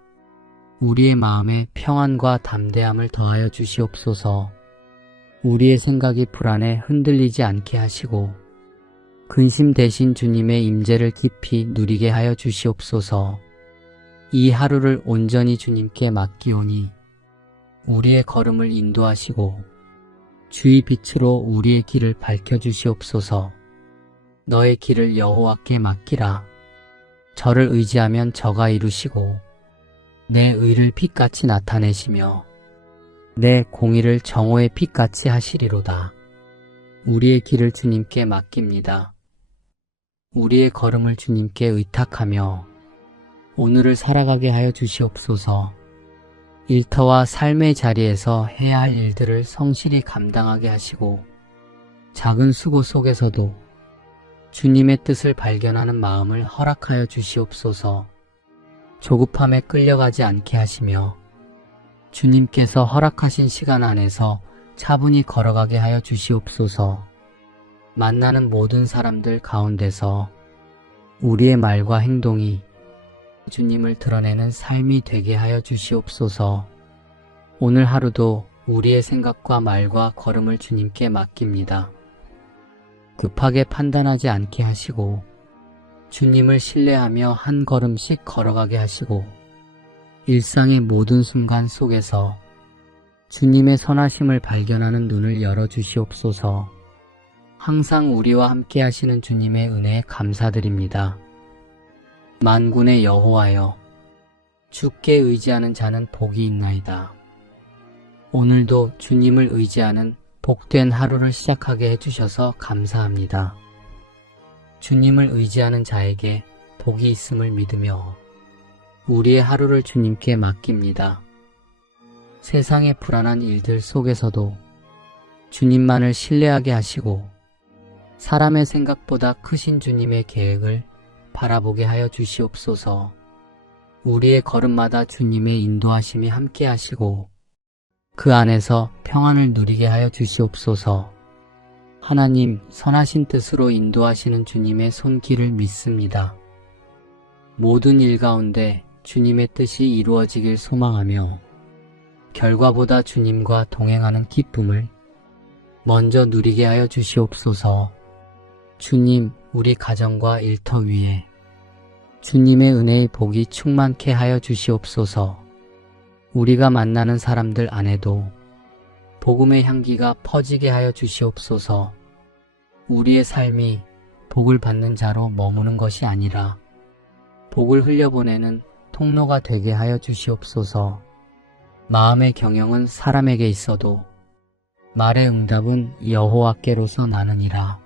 우리의 마음에 평안과 담대함을 더하여 주시옵소서. 우리의 생각이 불안에 흔들리지 않게 하시고 근심 대신 주님의 임재를 깊이 누리게 하여 주시옵소서. 이 하루를 온전히 주님께 맡기오니 우리의 걸음을 인도하시고 주의 빛으로 우리의 길을 밝혀주시옵소서. 너의 길을 여호와께 맡기라. 저를 의지하면 저가 이루시고 내 의를 빛같이 나타내시며 내 공의를 정오의 빛같이 하시리로다. 우리의 길을 주님께 맡깁니다. 우리의 걸음을 주님께 의탁하며 오늘을 살아가게 하여 주시옵소서. 일터와 삶의 자리에서 해야 할 일들을 성실히 감당하게 하시고 작은 수고 속에서도 주님의 뜻을 발견하는 마음을 허락하여 주시옵소서. 조급함에 끌려가지 않게 하시며 주님께서 허락하신 시간 안에서 차분히 걸어가게 하여 주시옵소서. 만나는 모든 사람들 가운데서 우리의 말과 행동이 주님을 드러내는 삶이 되게 하여 주시옵소서. 오늘 하루도 우리의 생각과 말과 걸음을 주님께 맡깁니다. 급하게 판단하지 않게 하시고 주님을 신뢰하며 한 걸음씩 걸어가게 하시고 일상의 모든 순간 속에서 주님의 선하심을 발견하는 눈을 열어주시옵소서. 항상 우리와 함께 하시는 주님의 은혜에 감사드립니다. 만군의 여호와여, 주께 의지하는 자는 복이 있나이다. 오늘도 주님을 의지하는 복된 하루를 시작하게 해주셔서 감사합니다. 주님을 의지하는 자에게 복이 있음을 믿으며 우리의 하루를 주님께 맡깁니다. 세상의 불안한 일들 속에서도 주님만을 신뢰하게 하시고 사람의 생각보다 크신 주님의 계획을 바라보게 하여 주시옵소서. 우리의 걸음마다 주님의 인도하심이 함께 하시고 그 안에서 평안을 누리게 하여 주시옵소서. 하나님, 선하신 뜻으로 인도하시는 주님의 손길을 믿습니다. 모든 일 가운데 주님의 뜻이 이루어지길 소망하며 결과보다 주님과 동행하는 기쁨을 먼저 누리게 하여 주시옵소서. 주님, 우리 가정과 일터 위에 주님의 은혜의 복이 충만케 하여 주시옵소서. 우리가 만나는 사람들 안에도 복음의 향기가 퍼지게 하여 주시옵소서. 우리의 삶이 복을 받는 자로 머무는 것이 아니라 복을 흘려보내는 통로가 되게 하여 주시옵소서. 마음의 경영은 사람에게 있어도 말의 응답은 여호와께로서 나느니라.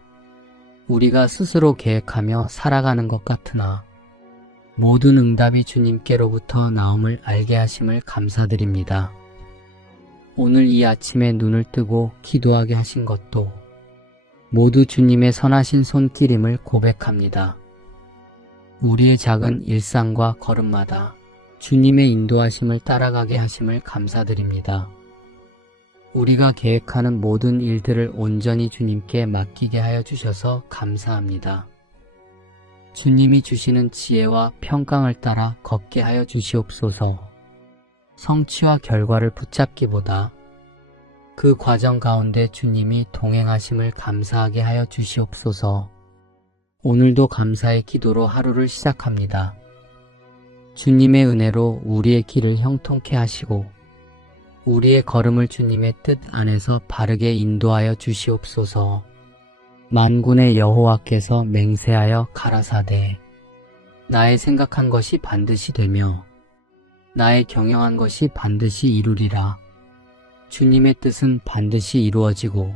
우리가 스스로 계획하며 살아가는 것 같으나 모든 응답이 주님께로부터 나옴을 알게 하심을 감사드립니다. 오늘 이 아침에 눈을 뜨고 기도하게 하신 것도 모두 주님의 선하신 손길임을 고백합니다. 우리의 작은 일상과 걸음마다 주님의 인도하심을 따라가게 하심을 감사드립니다. 우리가 계획하는 모든 일들을 온전히 주님께 맡기게 하여 주셔서 감사합니다. 주님이 주시는 지혜와 평강을 따라 걷게 하여 주시옵소서. 성취와 결과를 붙잡기보다 그 과정 가운데 주님이 동행하심을 감사하게 하여 주시옵소서. 오늘도 감사의 기도로 하루를 시작합니다. 주님의 은혜로 우리의 길을 형통케 하시고 우리의 걸음을 주님의 뜻 안에서 바르게 인도하여 주시옵소서. 만군의 여호와께서 맹세하여 가라사대 나의 생각한 것이 반드시 되며 나의 경영한 것이 반드시 이루리라. 주님의 뜻은 반드시 이루어지고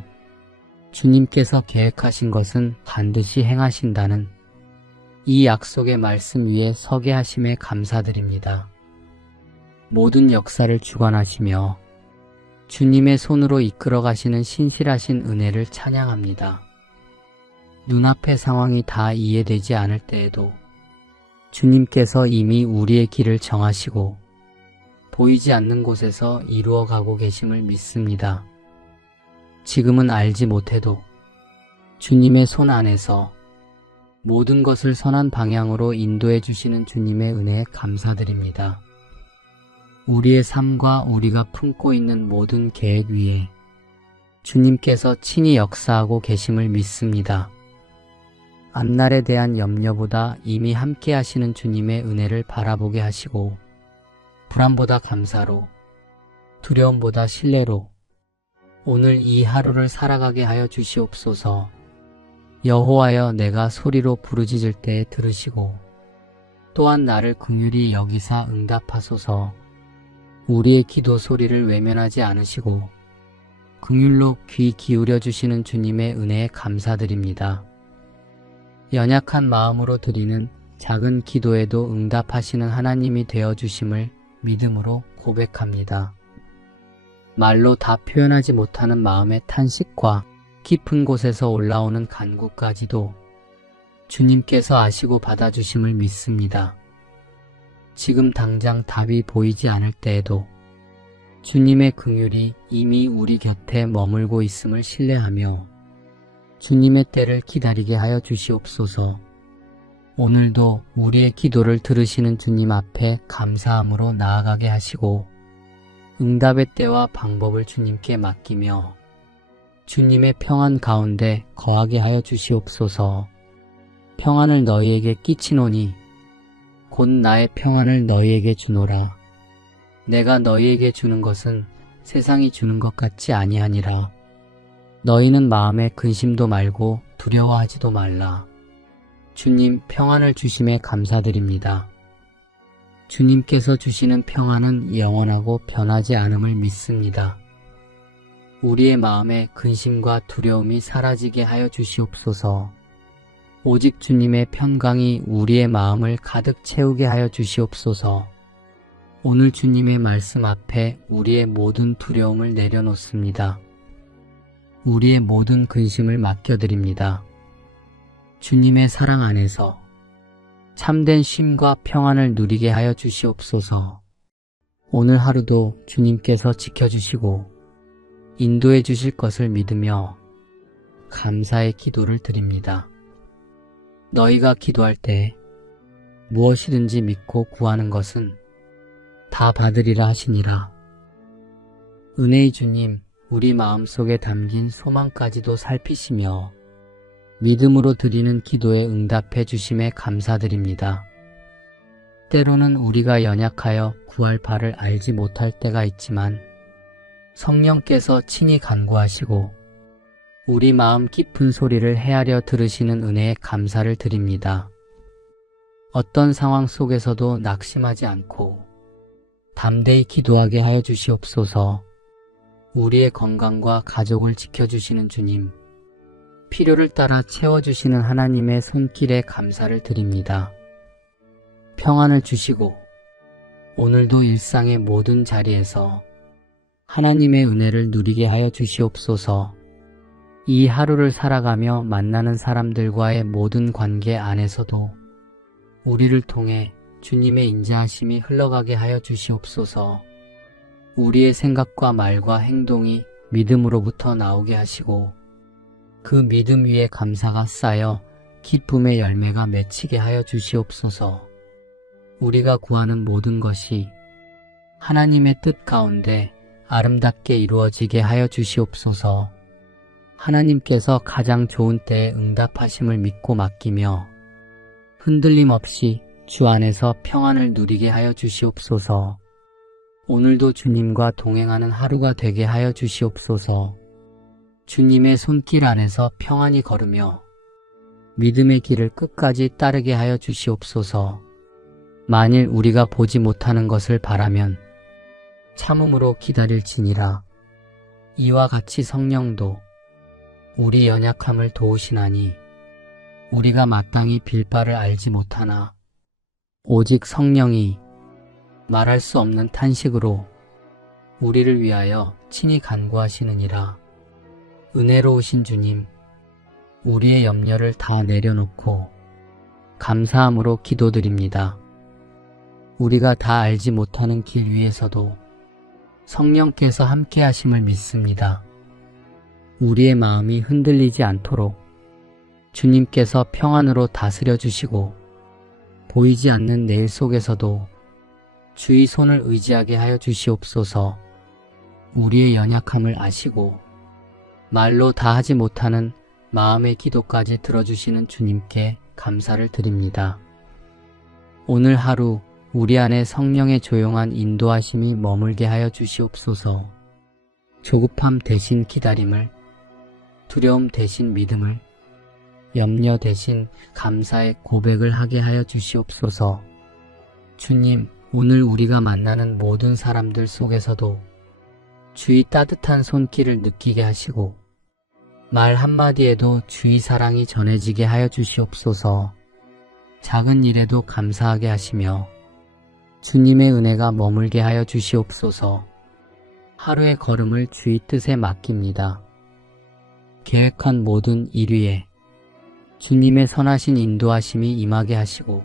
주님께서 계획하신 것은 반드시 행하신다는 이 약속의 말씀 위에 서게 하심에 감사드립니다. 모든 역사를 주관하시며 주님의 손으로 이끌어 가시는 신실하신 은혜를 찬양합니다. 눈앞의 상황이 다 이해되지 않을 때에도 주님께서 이미 우리의 길을 정하시고 보이지 않는 곳에서 이루어가고 계심을 믿습니다. 지금은 알지 못해도 주님의 손 안에서 모든 것을 선한 방향으로 인도해 주시는 주님의 은혜에 감사드립니다. 우리의 삶과 우리가 품고 있는 모든 계획 위에 주님께서 친히 역사하고 계심을 믿습니다. 앞날에 대한 염려보다 이미 함께 하시는 주님의 은혜를 바라보게 하시고 불안보다 감사로 두려움보다 신뢰로 오늘 이 하루를 살아가게 하여 주시옵소서. 여호와여, 내가 소리로 부르짖을 때에 들으시고 또한 나를 긍휼히 여기사 응답하소서. 우리의 기도 소리를 외면하지 않으시고 긍휼로 귀 기울여 주시는 주님의 은혜에 감사드립니다. 연약한 마음으로 드리는 작은 기도에도 응답하시는 하나님이 되어 주심을 믿음으로 고백합니다. 말로 다 표현하지 못하는 마음의 탄식과 깊은 곳에서 올라오는 간구까지도 주님께서 아시고 받아주심을 믿습니다. 지금 당장 답이 보이지 않을 때에도 주님의 긍휼이 이미 우리 곁에 머물고 있음을 신뢰하며 주님의 때를 기다리게 하여 주시옵소서. 오늘도 우리의 기도를 들으시는 주님 앞에 감사함으로 나아가게 하시고 응답의 때와 방법을 주님께 맡기며 주님의 평안 가운데 거하게 하여 주시옵소서. 평안을 너희에게 끼치노니 곧 나의 평안을 너희에게 주노라. 내가 너희에게 주는 것은 세상이 주는 것 같지 아니하니라. 너희는 마음에 근심도 말고 두려워하지도 말라. 주님 평안을 주심에 감사드립니다. 주님께서 주시는 평안은 영원하고 변하지 않음을 믿습니다. 우리의 마음에 근심과 두려움이 사라지게 하여 주시옵소서. 오직 주님의 평강이 우리의 마음을 가득 채우게 하여 주시옵소서. 오늘 주님의 말씀 앞에 우리의 모든 두려움을 내려놓습니다. 우리의 모든 근심을 맡겨드립니다. 주님의 사랑 안에서 참된 쉼과 평안을 누리게 하여 주시옵소서. 오늘 하루도 주님께서 지켜주시고 인도해 주실 것을 믿으며 감사의 기도를 드립니다. 너희가 기도할 때 무엇이든지 믿고 구하는 것은 다 받으리라 하시니라. 은혜의 주님, 우리 마음속에 담긴 소망까지도 살피시며 믿음으로 드리는 기도에 응답해 주심에 감사드립니다. 때로는 우리가 연약하여 구할 바를 알지 못할 때가 있지만 성령께서 친히 간구하시고 우리 마음 깊은 소리를 헤아려 들으시는 은혜에 감사를 드립니다. 어떤 상황 속에서도 낙심하지 않고 담대히 기도하게 하여 주시옵소서. 우리의 건강과 가족을 지켜주시는 주님, 필요를 따라 채워주시는 하나님의 손길에 감사를 드립니다. 평안을 주시고 오늘도 일상의 모든 자리에서 하나님의 은혜를 누리게 하여 주시옵소서. 이 하루를 살아가며 만나는 사람들과의 모든 관계 안에서도 우리를 통해 주님의 인자하심이 흘러가게 하여 주시옵소서. 우리의 생각과 말과 행동이 믿음으로부터 나오게 하시고 그 믿음 위에 감사가 쌓여 기쁨의 열매가 맺히게 하여 주시옵소서. 우리가 구하는 모든 것이 하나님의 뜻 가운데 아름답게 이루어지게 하여 주시옵소서. 하나님께서 가장 좋은 때에 응답하심을 믿고 맡기며 흔들림 없이 주 안에서 평안을 누리게 하여 주시옵소서. 오늘도 주님과 동행하는 하루가 되게 하여 주시옵소서. 주님의 손길 안에서 평안히 걸으며 믿음의 길을 끝까지 따르게 하여 주시옵소서. 만일 우리가 보지 못하는 것을 바라면 참음으로 기다릴지니라. 이와 같이 성령도 우리 연약함을 도우시나니 우리가 마땅히 빌 바를 알지 못하나 오직 성령이 말할 수 없는 탄식으로 우리를 위하여 친히 간구하시느니라. 은혜로우신 주님, 우리의 염려를 다 내려놓고 감사함으로 기도드립니다. 우리가 다 알지 못하는 길 위에서도 성령께서 함께 하심을 믿습니다. 우리의 마음이 흔들리지 않도록 주님께서 평안으로 다스려 주시고 보이지 않는 내일 속에서도 주의 손을 의지하게 하여 주시옵소서. 우리의 연약함을 아시고 말로 다 하지 못하는 마음의 기도까지 들어주시는 주님께 감사를 드립니다. 오늘 하루 우리 안에 성령의 조용한 인도하심이 머물게 하여 주시옵소서. 조급함 대신 기다림을, 두려움 대신 믿음을, 염려 대신 감사의 고백을 하게 하여 주시옵소서. 주님, 오늘 우리가 만나는 모든 사람들 속에서도 주의 따뜻한 손길을 느끼게 하시고 말 한마디에도 주의 사랑이 전해지게 하여 주시옵소서. 작은 일에도 감사하게 하시며 주님의 은혜가 머물게 하여 주시옵소서. 하루의 걸음을 주의 뜻에 맡깁니다. 계획한 모든 일 위에 주님의 선하신 인도하심이 임하게 하시고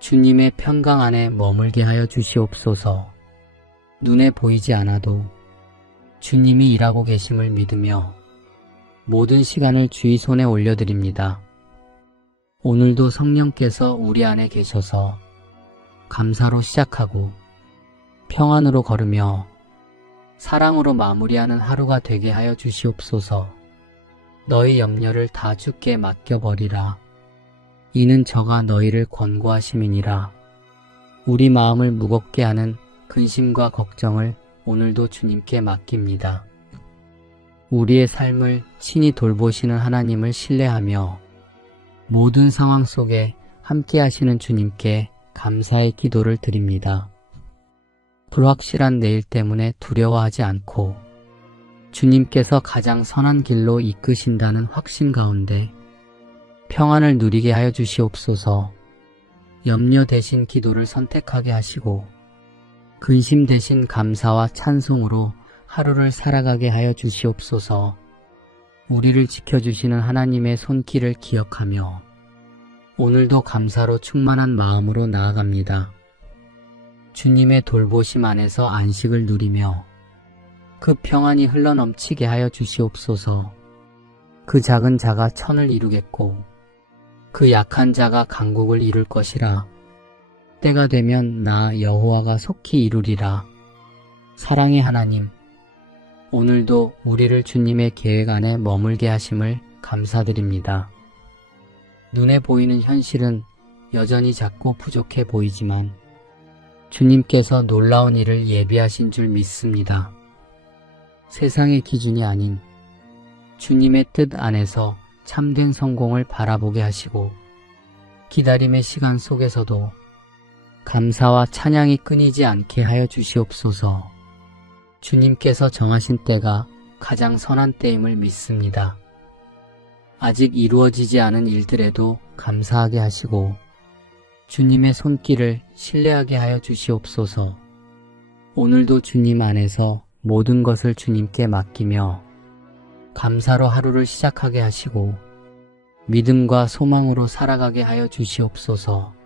주님의 평강 안에 머물게 하여 주시옵소서. 눈에 보이지 않아도 주님이 일하고 계심을 믿으며 모든 시간을 주의 손에 올려드립니다. 오늘도 성령께서 우리 안에 계셔서 감사로 시작하고 평안으로 걸으며 사랑으로 마무리하는 하루가 되게 하여 주시옵소서. 너희 염려를 다 주께 맡겨버리라. 이는 저가 너희를 권고하심이니라. 우리 마음을 무겁게 하는 근심과 걱정을 오늘도 주님께 맡깁니다. 우리의 삶을 친히 돌보시는 하나님을 신뢰하며 모든 상황 속에 함께 하시는 주님께 감사의 기도를 드립니다. 불확실한 내일 때문에 두려워하지 않고 주님께서 가장 선한 길로 이끄신다는 확신 가운데 평안을 누리게 하여 주시옵소서. 염려 대신 기도를 선택하게 하시고 근심 대신 감사와 찬송으로 하루를 살아가게 하여 주시옵소서. 우리를 지켜주시는 하나님의 손길을 기억하며 오늘도 감사로 충만한 마음으로 나아갑니다. 주님의 돌보심 안에서 안식을 누리며 그 평안이 흘러넘치게 하여 주시옵소서. 그 작은 자가 천을 이루겠고 그 약한 자가 강국을 이룰 것이라. 때가 되면 나 여호와가 속히 이루리라. 사랑의 하나님, 오늘도 우리를 주님의 계획 안에 머물게 하심을 감사드립니다. 눈에 보이는 현실은 여전히 작고 부족해 보이지만 주님께서 놀라운 일을 예비하신 줄 믿습니다. 세상의 기준이 아닌 주님의 뜻 안에서 참된 성공을 바라보게 하시고 기다림의 시간 속에서도 감사와 찬양이 끊이지 않게 하여 주시옵소서. 주님께서 정하신 때가 가장 선한 때임을 믿습니다. 아직 이루어지지 않은 일들에도 감사하게 하시고 주님의 손길을 신뢰하게 하여 주시옵소서. 오늘도 주님 안에서 모든 것을 주님께 맡기며 감사로 하루를 시작하게 하시고 믿음과 소망으로 살아가게 하여 주시옵소서.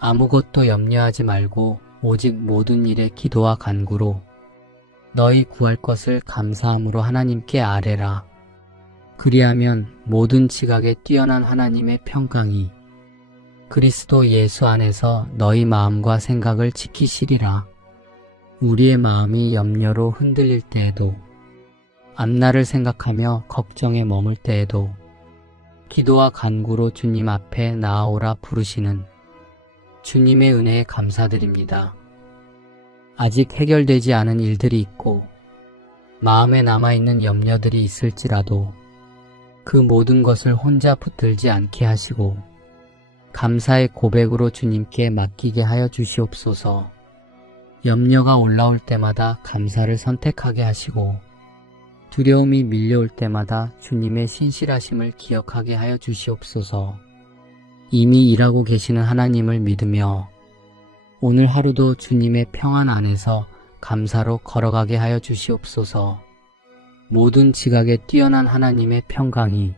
아무것도 염려하지 말고 오직 모든 일에 기도와 간구로 너희 구할 것을 감사함으로 하나님께 아뢰라. 그리하면 모든 지각에 뛰어난 하나님의 평강이 그리스도 예수 안에서 너희 마음과 생각을 지키시리라. 우리의 마음이 염려로 흔들릴 때에도 앞날을 생각하며 걱정에 머물 때에도 기도와 간구로 주님 앞에 나아오라 부르시는 주님의 은혜에 감사드립니다. 아직 해결되지 않은 일들이 있고 마음에 남아있는 염려들이 있을지라도 그 모든 것을 혼자 붙들지 않게 하시고 감사의 고백으로 주님께 맡기게 하여 주시옵소서. 염려가 올라올 때마다 감사를 선택하게 하시고 두려움이 밀려올 때마다 주님의 신실하심을 기억하게 하여 주시옵소서. 이미 일하고 계시는 하나님을 믿으며 오늘 하루도 주님의 평안 안에서 감사로 걸어가게 하여 주시옵소서. 모든 지각에 뛰어난 하나님의 평강이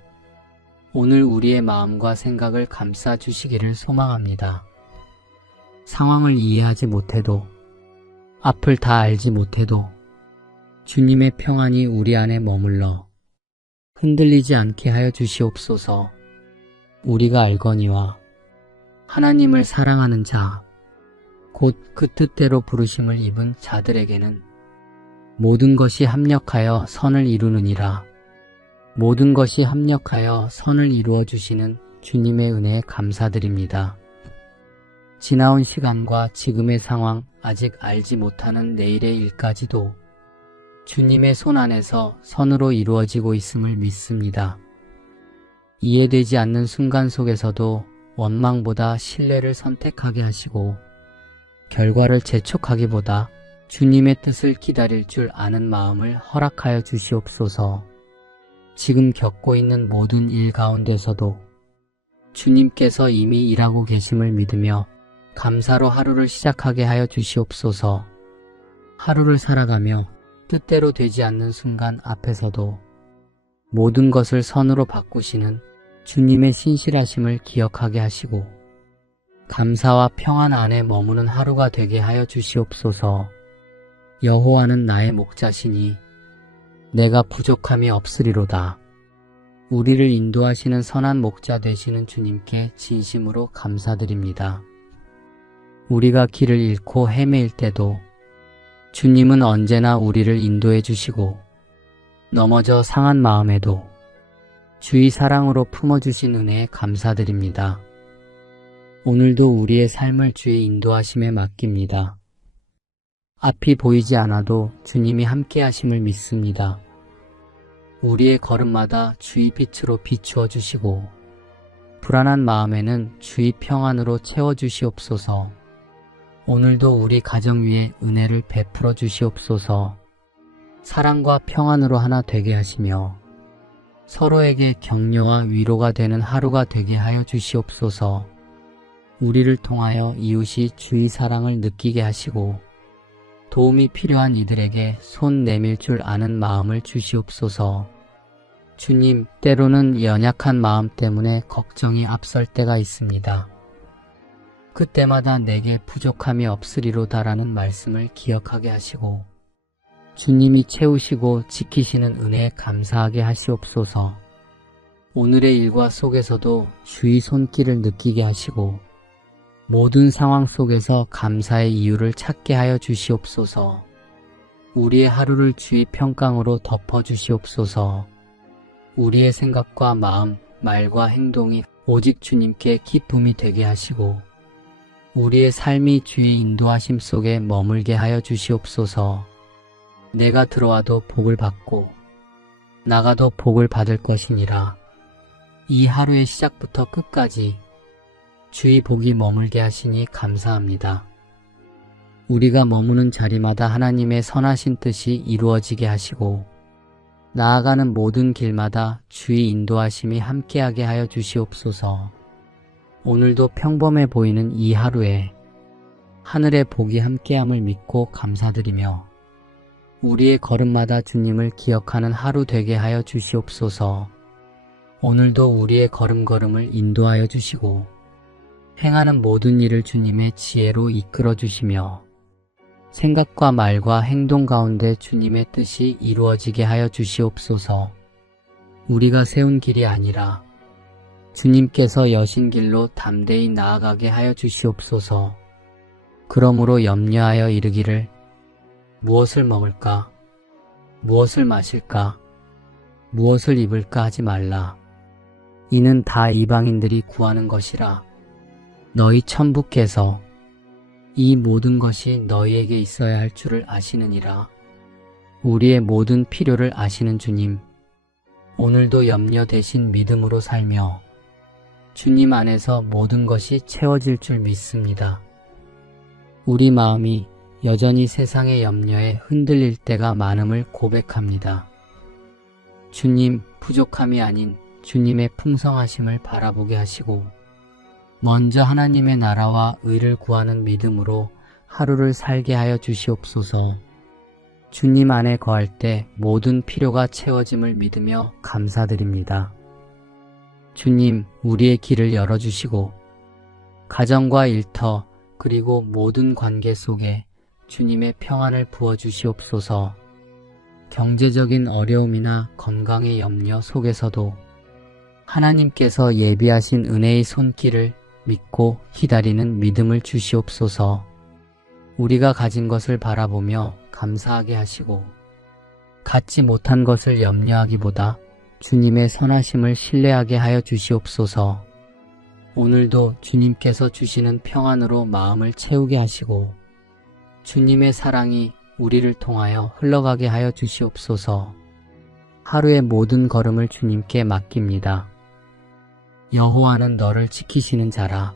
오늘 우리의 마음과 생각을 감싸 주시기를 소망합니다. 상황을 이해하지 못해도 앞을 다 알지 못해도 주님의 평안이 우리 안에 머물러 흔들리지 않게 하여 주시옵소서. 우리가 알거니와 하나님을 사랑하는 자 곧 그 뜻대로 부르심을 입은 자들에게는 모든 것이 합력하여 선을 이루느니라. 모든 것이 합력하여 선을 이루어 주시는 주님의 은혜에 감사드립니다. 지나온 시간과 지금의 상황, 아직 알지 못하는 내일의 일까지도 주님의 손 안에서 선으로 이루어지고 있음을 믿습니다. 이해되지 않는 순간 속에서도 원망보다 신뢰를 선택하게 하시고 결과를 재촉하기보다 주님의 뜻을 기다릴 줄 아는 마음을 허락하여 주시옵소서. 지금 겪고 있는 모든 일 가운데서도 주님께서 이미 일하고 계심을 믿으며 감사로 하루를 시작하게 하여 주시옵소서. 하루를 살아가며 뜻대로 되지 않는 순간 앞에서도 모든 것을 선으로 바꾸시는 주님의 신실하심을 기억하게 하시고 감사와 평안 안에 머무는 하루가 되게 하여 주시옵소서. 여호와는 나의 목자시니 내가 부족함이 없으리로다. 우리를 인도하시는 선한 목자 되시는 주님께 진심으로 감사드립니다. 우리가 길을 잃고 헤매일 때도 주님은 언제나 우리를 인도해 주시고 넘어져 상한 마음에도 주의 사랑으로 품어주신 은혜에 감사드립니다. 오늘도 우리의 삶을 주의 인도하심에 맡깁니다. 앞이 보이지 않아도 주님이 함께 하심을 믿습니다. 우리의 걸음마다 주의 빛으로 비추어 주시고 불안한 마음에는 주의 평안으로 채워 주시옵소서. 오늘도 우리 가정 위에 은혜를 베풀어 주시옵소서. 사랑과 평안으로 하나 되게 하시며 서로에게 격려와 위로가 되는 하루가 되게 하여 주시옵소서. 우리를 통하여 이웃이 주의 사랑을 느끼게 하시고 도움이 필요한 이들에게 손 내밀 줄 아는 마음을 주시옵소서. 주님, 때로는 연약한 마음 때문에 걱정이 앞설 때가 있습니다. 그때마다 내게 부족함이 없으리로다라는 말씀을 기억하게 하시고 주님이 채우시고 지키시는 은혜에 감사하게 하시옵소서. 오늘의 일과 속에서도 주의 손길을 느끼게 하시고 모든 상황 속에서 감사의 이유를 찾게 하여 주시옵소서. 우리의 하루를 주의 평강으로 덮어 주시옵소서. 우리의 생각과 마음, 말과 행동이 오직 주님께 기쁨이 되게 하시고 우리의 삶이 주의 인도하심 속에 머물게 하여 주시옵소서. 내가 들어와도 복을 받고 나가도 복을 받을 것이니라. 이 하루의 시작부터 끝까지 주의 복이 머물게 하시니 감사합니다. 우리가 머무는 자리마다 하나님의 선하신 뜻이 이루어지게 하시고 나아가는 모든 길마다 주의 인도하심이 함께하게 하여 주시옵소서. 오늘도 평범해 보이는 이 하루에 하늘의 복이 함께함을 믿고 감사드리며 우리의 걸음마다 주님을 기억하는 하루 되게 하여 주시옵소서. 오늘도 우리의 걸음걸음을 인도하여 주시고 행하는 모든 일을 주님의 지혜로 이끌어 주시며 생각과 말과 행동 가운데 주님의 뜻이 이루어지게 하여 주시옵소서. 우리가 세운 길이 아니라 주님께서 여신 길로 담대히 나아가게 하여 주시옵소서. 그러므로 염려하여 이르기를 무엇을 먹을까? 무엇을 마실까? 무엇을 입을까 하지 말라. 이는 다 이방인들이 구하는 것이라. 너희 천부께서 이 모든 것이 너희에게 있어야 할 줄을 아시느니라. 우리의 모든 필요를 아시는 주님, 오늘도 염려 대신 믿음으로 살며 주님 안에서 모든 것이 채워질 줄 믿습니다. 우리 마음이 여전히 세상의 염려에 흔들릴 때가 많음을 고백합니다. 주님, 부족함이 아닌 주님의 풍성하심을 바라보게 하시고 먼저 하나님의 나라와 의를 구하는 믿음으로 하루를 살게 하여 주시옵소서. 주님 안에 거할 때 모든 필요가 채워짐을 믿으며 감사드립니다. 주님, 우리의 길을 열어주시고 가정과 일터 그리고 모든 관계 속에 주님의 평안을 부어주시옵소서. 경제적인 어려움이나 건강의 염려 속에서도 하나님께서 예비하신 은혜의 손길을 믿고 기다리는 믿음을 주시옵소서. 우리가 가진 것을 바라보며 감사하게 하시고 갖지 못한 것을 염려하기보다 주님의 선하심을 신뢰하게 하여 주시옵소서. 오늘도 주님께서 주시는 평안으로 마음을 채우게 하시고 주님의 사랑이 우리를 통하여 흘러가게 하여 주시옵소서. 하루의 모든 걸음을 주님께 맡깁니다. 여호와는 너를 지키시는 자라.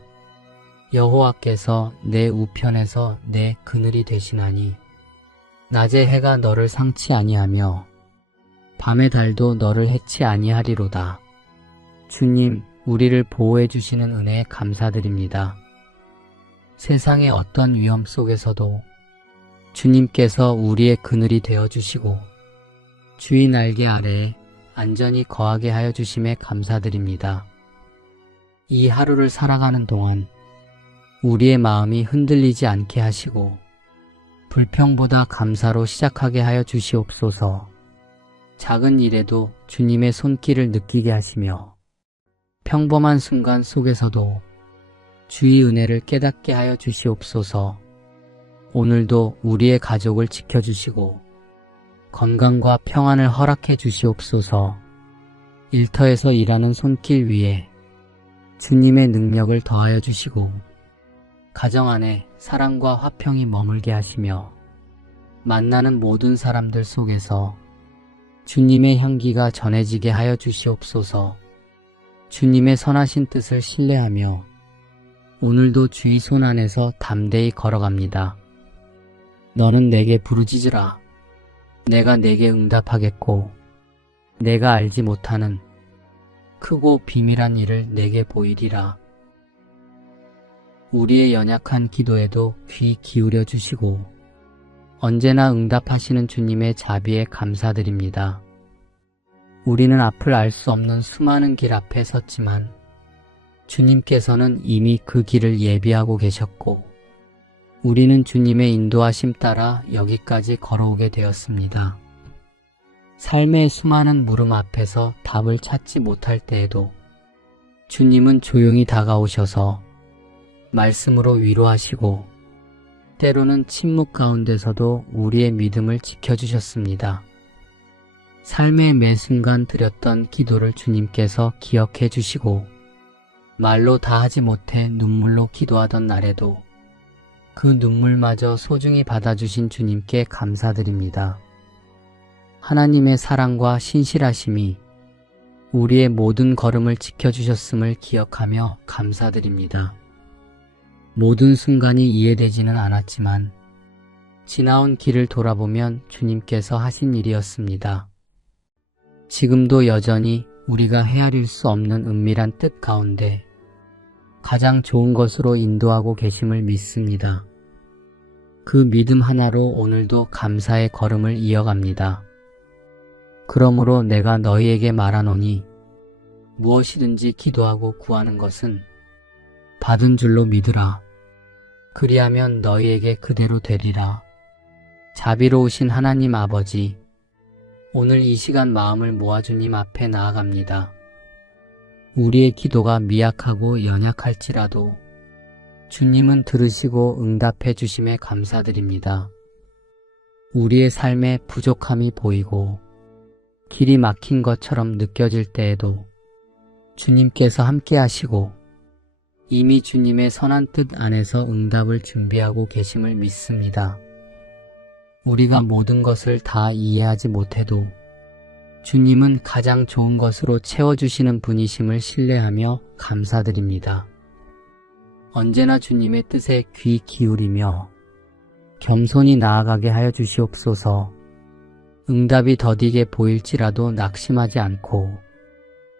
여호와께서 내 우편에서 내 그늘이 되시나니 낮의 해가 너를 상치 아니하며 밤의 달도 너를 해치 아니하리로다. 주님, 우리를 보호해 주시는 은혜에 감사드립니다. 세상의 어떤 위험 속에서도 주님께서 우리의 그늘이 되어 주시고 주의 날개 아래에 안전히 거하게 하여 주심에 감사드립니다. 이 하루를 살아가는 동안 우리의 마음이 흔들리지 않게 하시고 불평보다 감사로 시작하게 하여 주시옵소서. 작은 일에도 주님의 손길을 느끼게 하시며 평범한 순간 속에서도 주의 은혜를 깨닫게 하여 주시옵소서. 오늘도 우리의 가족을 지켜주시고 건강과 평안을 허락해 주시옵소서. 일터에서 일하는 손길 위에 주님의 능력을 더하여 주시고 가정 안에 사랑과 화평이 머물게 하시며 만나는 모든 사람들 속에서 주님의 향기가 전해지게 하여 주시옵소서. 주님의 선하신 뜻을 신뢰하며 오늘도 주의 손 안에서 담대히 걸어갑니다. 너는 내게 부르짖으라. 내가 내게 응답하겠고 내가 알지 못하는 크고 비밀한 일을 내게 보이리라. 우리의 연약한 기도에도 귀 기울여 주시고 언제나 응답하시는 주님의 자비에 감사드립니다. 우리는 앞을 알 수 없는 수많은 길 앞에 섰지만 주님께서는 이미 그 길을 예비하고 계셨고 우리는 주님의 인도하심 따라 여기까지 걸어오게 되었습니다. 삶의 수많은 물음 앞에서 답을 찾지 못할 때에도 주님은 조용히 다가오셔서 말씀으로 위로하시고 때로는 침묵 가운데서도 우리의 믿음을 지켜주셨습니다. 삶의 매 순간 드렸던 기도를 주님께서 기억해 주시고 말로 다 하지 못해 눈물로 기도하던 날에도 그 눈물마저 소중히 받아주신 주님께 감사드립니다. 하나님의 사랑과 신실하심이 우리의 모든 걸음을 지켜주셨음을 기억하며 감사드립니다. 모든 순간이 이해되지는 않았지만 지나온 길을 돌아보면 주님께서 하신 일이었습니다. 지금도 여전히 우리가 헤아릴 수 없는 은밀한 뜻 가운데 가장 좋은 것으로 인도하고 계심을 믿습니다. 그 믿음 하나로 오늘도 감사의 걸음을 이어갑니다. 그러므로 내가 너희에게 말하노니 무엇이든지 기도하고 구하는 것은 받은 줄로 믿으라. 그리하면 너희에게 그대로 되리라. 자비로우신 하나님 아버지, 오늘 이 시간 마음을 모아 주님 앞에 나아갑니다. 우리의 기도가 미약하고 연약할지라도 주님은 들으시고 응답해 주심에 감사드립니다. 우리의 삶에 부족함이 보이고 길이 막힌 것처럼 느껴질 때에도 주님께서 함께 하시고 이미 주님의 선한 뜻 안에서 응답을 준비하고 계심을 믿습니다. 우리가 모든 것을 다 이해하지 못해도 주님은 가장 좋은 것으로 채워주시는 분이심을 신뢰하며 감사드립니다. 언제나 주님의 뜻에 귀 기울이며 겸손히 나아가게 하여 주시옵소서. 응답이 더디게 보일지라도 낙심하지 않고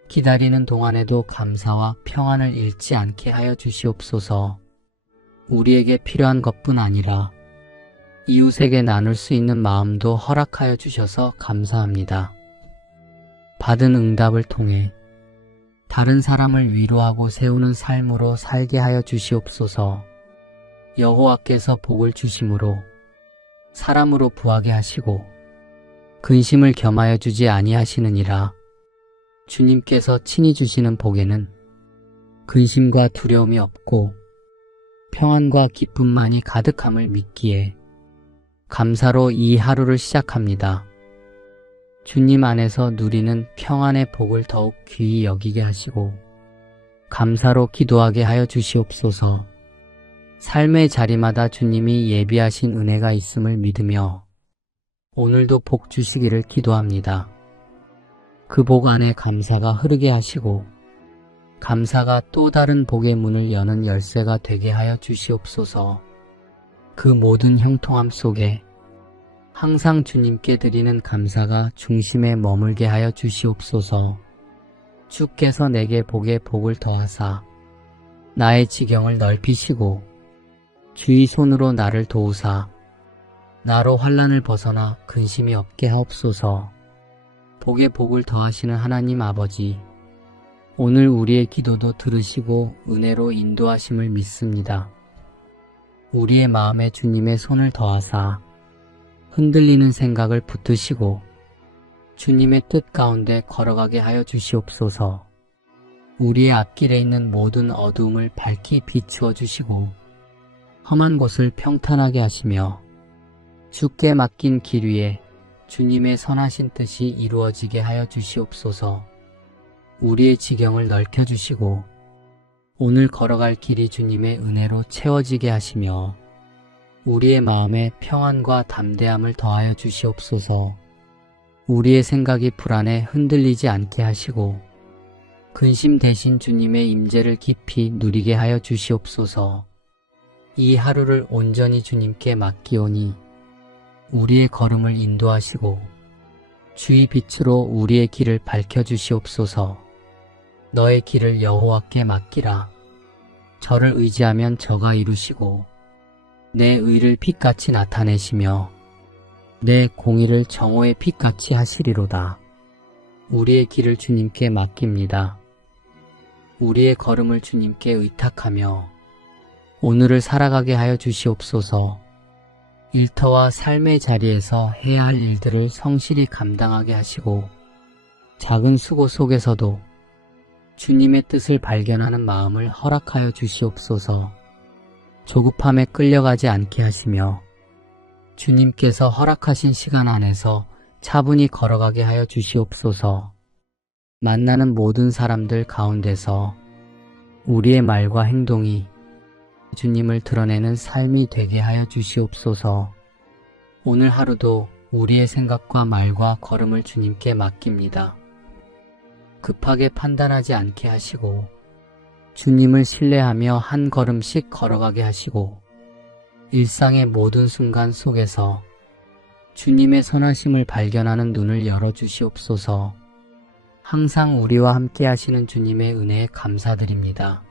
기다리는 동안에도 감사와 평안을 잃지 않게 하여 주시옵소서. 우리에게 필요한 것뿐 아니라 이웃에게 나눌 수 있는 마음도 허락하여 주셔서 감사합니다. 받은 응답을 통해 다른 사람을 위로하고 세우는 삶으로 살게 하여 주시옵소서. 여호와께서 복을 주심으로 사람으로 부하게 하시고 근심을 겸하여 주지 아니하시느니라. 주님께서 친히 주시는 복에는 근심과 두려움이 없고 평안과 기쁨만이 가득함을 믿기에 감사로 이 하루를 시작합니다. 주님 안에서 누리는 평안의 복을 더욱 귀히 여기게 하시고 감사로 기도하게 하여 주시옵소서. 삶의 자리마다 주님이 예비하신 은혜가 있음을 믿으며 오늘도 복 주시기를 기도합니다. 그 복 안에 감사가 흐르게 하시고 감사가 또 다른 복의 문을 여는 열쇠가 되게 하여 주시옵소서. 그 모든 형통함 속에 항상 주님께 드리는 감사가 중심에 머물게 하여 주시옵소서. 주께서 내게 복에 복을 더하사 나의 지경을 넓히시고 주의 손으로 나를 도우사 나로 환난을 벗어나 근심이 없게 하옵소서. 복에 복을 더하시는 하나님 아버지, 오늘 우리의 기도도 들으시고 은혜로 인도하심을 믿습니다. 우리의 마음에 주님의 손을 더하사 흔들리는 생각을 붙드시고 주님의 뜻 가운데 걸어가게 하여 주시옵소서. 우리의 앞길에 있는 모든 어두움을 밝히 비추어 주시고 험한 곳을 평탄하게 하시며 주께 맡긴 길 위에 주님의 선하신 뜻이 이루어지게 하여 주시옵소서. 우리의 지경을 넓혀주시고 오늘 걸어갈 길이 주님의 은혜로 채워지게 하시며 우리의 마음에 평안과 담대함을 더하여 주시옵소서. 우리의 생각이 불안에 흔들리지 않게 하시고 근심 대신 주님의 임재를 깊이 누리게 하여 주시옵소서. 이 하루를 온전히 주님께 맡기오니 우리의 걸음을 인도하시고 주의 빛으로 우리의 길을 밝혀주시옵소서. 너의 길을 여호와께 맡기라. 저를 의지하면 저가 이루시고 내 의를 빛같이 나타내시며 내 공의를 정오의 빛같이 하시리로다. 우리의 길을 주님께 맡깁니다. 우리의 걸음을 주님께 의탁하며 오늘을 살아가게 하여 주시옵소서. 일터와 삶의 자리에서 해야 할 일들을 성실히 감당하게 하시고 작은 수고 속에서도 주님의 뜻을 발견하는 마음을 허락하여 주시옵소서. 조급함에 끌려가지 않게 하시며 주님께서 허락하신 시간 안에서 차분히 걸어가게 하여 주시옵소서. 만나는 모든 사람들 가운데서 우리의 말과 행동이 주님을 드러내는 삶이 되게 하여 주시옵소서. 오늘 하루도 우리의 생각과 말과 걸음을 주님께 맡깁니다. 급하게 판단하지 않게 하시고 주님을 신뢰하며 한 걸음씩 걸어가게 하시고 일상의 모든 순간 속에서 주님의 선하심을 발견하는 눈을 열어주시옵소서. 항상 우리와 함께 하시는 주님의 은혜에 감사드립니다.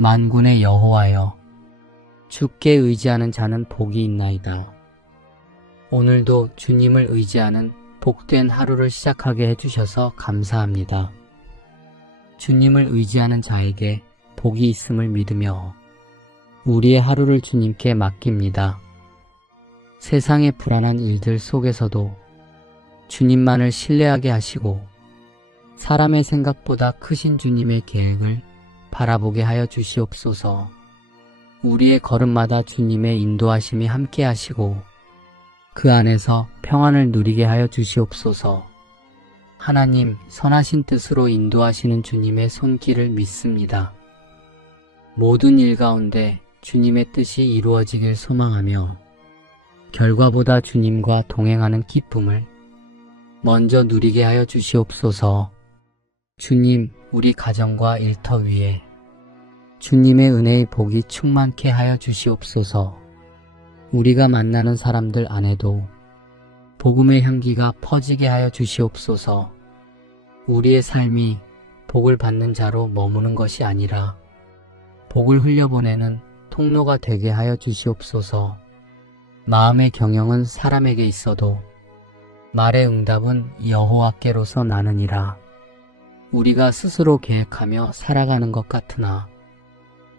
만군의 여호와여, 주께 의지하는 자는 복이 있나이다. 오늘도 주님을 의지하는 복된 하루를 시작하게 해주셔서 감사합니다. 주님을 의지하는 자에게 복이 있음을 믿으며 우리의 하루를 주님께 맡깁니다. 세상의 불안한 일들 속에서도 주님만을 신뢰하게 하시고 사람의 생각보다 크신 주님의 계획을 바라보게 하여 주시옵소서. 우리의 걸음마다 주님의 인도하심이 함께 하시고 그 안에서 평안을 누리게 하여 주시옵소서. 하나님, 선하신 뜻으로 인도하시는 주님의 손길을 믿습니다. 모든 일 가운데 주님의 뜻이 이루어지길 소망하며 결과보다 주님과 동행하는 기쁨을 먼저 누리게 하여 주시옵소서. 주님, 우리 가정과 일터 위에 주님의 은혜의 복이 충만케 하여 주시옵소서. 우리가 만나는 사람들 안에도 복음의 향기가 퍼지게 하여 주시옵소서. 우리의 삶이 복을 받는 자로 머무는 것이 아니라 복을 흘려보내는 통로가 되게 하여 주시옵소서. 마음의 경영은 사람에게 있어도 말의 응답은 여호와께로서 나느니라. 우리가 스스로 계획하며 살아가는 것 같으나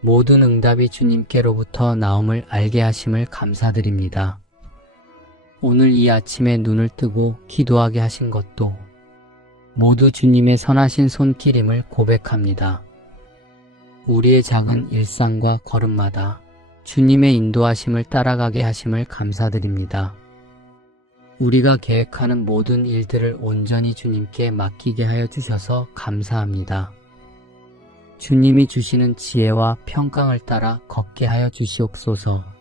모든 응답이 주님께로부터 나옴을 알게 하심을 감사드립니다. 오늘 이 아침에 눈을 뜨고 기도하게 하신 것도 모두 주님의 선하신 손길임을 고백합니다. 우리의 작은 일상과 걸음마다 주님의 인도하심을 따라가게 하심을 감사드립니다. 우리가 계획하는 모든 일들을 온전히 주님께 맡기게 하여 주셔서 감사합니다. 주님이 주시는 지혜와 평강을 따라 걷게 하여 주시옵소서.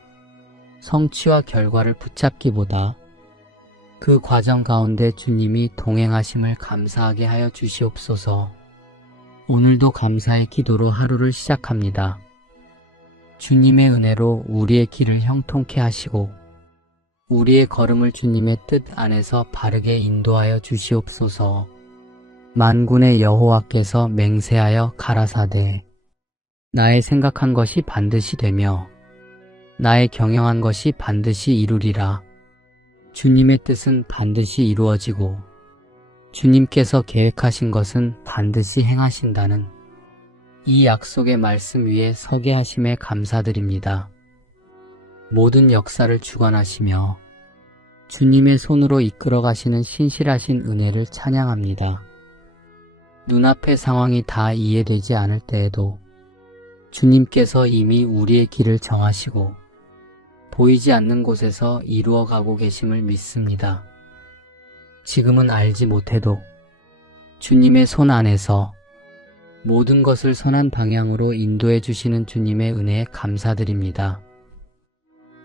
성취와 결과를 붙잡기보다 그 과정 가운데 주님이 동행하심을 감사하게 하여 주시옵소서. 오늘도 감사의 기도로 하루를 시작합니다. 주님의 은혜로 우리의 길을 형통케 하시고 우리의 걸음을 주님의 뜻 안에서 바르게 인도하여 주시옵소서. 만군의 여호와께서 맹세하여 가라사대 나의 생각한 것이 반드시 되며 나의 경영한 것이 반드시 이루리라. 주님의 뜻은 반드시 이루어지고 주님께서 계획하신 것은 반드시 행하신다는 이 약속의 말씀 위에 서게 하심에 감사드립니다. 모든 역사를 주관하시며 주님의 손으로 이끌어 가시는 신실하신 은혜를 찬양합니다. 눈앞의 상황이 다 이해되지 않을 때에도 주님께서 이미 우리의 길을 정하시고 보이지 않는 곳에서 이루어가고 계심을 믿습니다. 지금은 알지 못해도 주님의 손 안에서 모든 것을 선한 방향으로 인도해 주시는 주님의 은혜에 감사드립니다.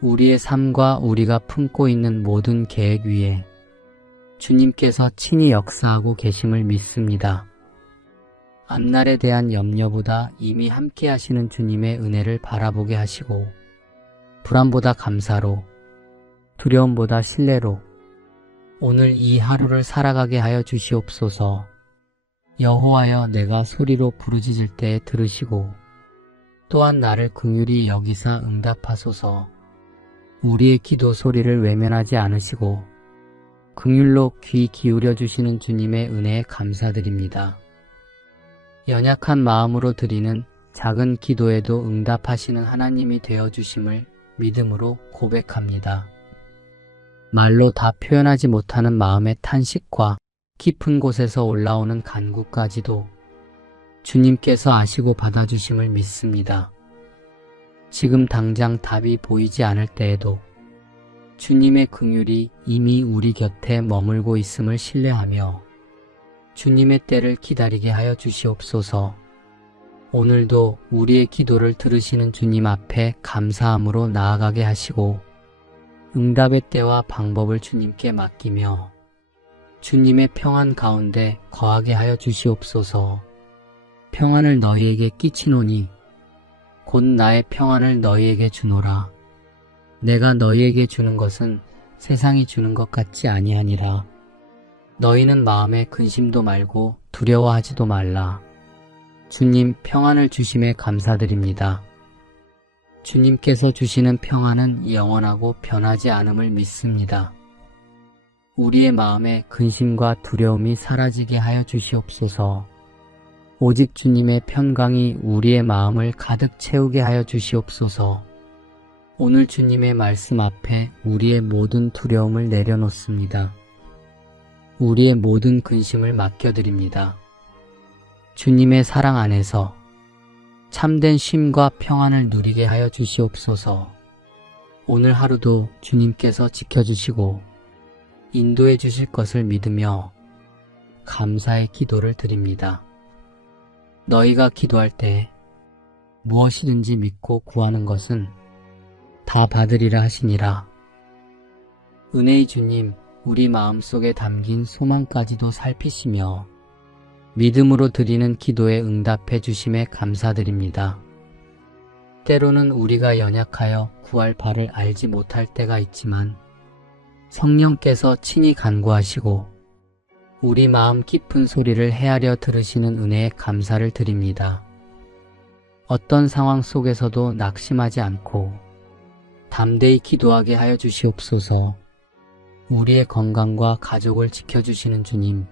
우리의 삶과 우리가 품고 있는 모든 계획 위에 주님께서 친히 역사하고 계심을 믿습니다. 앞날에 대한 염려보다 이미 함께 하시는 주님의 은혜를 바라보게 하시고 불안보다 감사로 두려움보다 신뢰로 오늘 이 하루를 살아가게 하여 주시옵소서. 여호와여 내가 소리로 부르짖을 때에 들으시고 또한 나를 긍휼히 여기사 응답하소서. 우리의 기도 소리를 외면하지 않으시고 긍휼로 귀 기울여 주시는 주님의 은혜에 감사드립니다. 연약한 마음으로 드리는 작은 기도에도 응답하시는 하나님이 되어주심을 믿음으로 고백합니다. 말로 다 표현하지 못하는 마음의 탄식과 깊은 곳에서 올라오는 간구까지도 주님께서 아시고 받아주심을 믿습니다. 지금 당장 답이 보이지 않을 때에도 주님의 긍휼이 이미 우리 곁에 머물고 있음을 신뢰하며 주님의 때를 기다리게 하여 주시옵소서. 오늘도 우리의 기도를 들으시는 주님 앞에 감사함으로 나아가게 하시고 응답의 때와 방법을 주님께 맡기며 주님의 평안 가운데 거하게 하여 주시옵소서. 평안을 너희에게 끼치노니 곧 나의 평안을 너희에게 주노라. 내가 너희에게 주는 것은 세상이 주는 것 같지 아니하니라. 너희는 마음에 근심도 말고 두려워하지도 말라. 주님 평안을 주심에 감사드립니다. 주님께서 주시는 평안은 영원하고 변하지 않음을 믿습니다. 우리의 마음에 근심과 두려움이 사라지게 하여 주시옵소서. 오직 주님의 평강이 우리의 마음을 가득 채우게 하여 주시옵소서. 오늘 주님의 말씀 앞에 우리의 모든 두려움을 내려놓습니다. 우리의 모든 근심을 맡겨드립니다. 주님의 사랑 안에서 참된 쉼과 평안을 누리게 하여 주시옵소서. 오늘 하루도 주님께서 지켜주시고 인도해 주실 것을 믿으며 감사의 기도를 드립니다. 너희가 기도할 때 무엇이든지 믿고 구하는 것은 다 받으리라 하시니라. 은혜의 주님, 우리 마음속에 담긴 소망까지도 살피시며 믿음으로 드리는 기도에 응답해 주심에 감사드립니다. 때로는 우리가 연약하여 구할 바를 알지 못할 때가 있지만 성령께서 친히 간구하시고 우리 마음 깊은 소리를 헤아려 들으시는 은혜에 감사를 드립니다. 어떤 상황 속에서도 낙심하지 않고 담대히 기도하게 하여 주시옵소서. 우리의 건강과 가족을 지켜주시는 주님,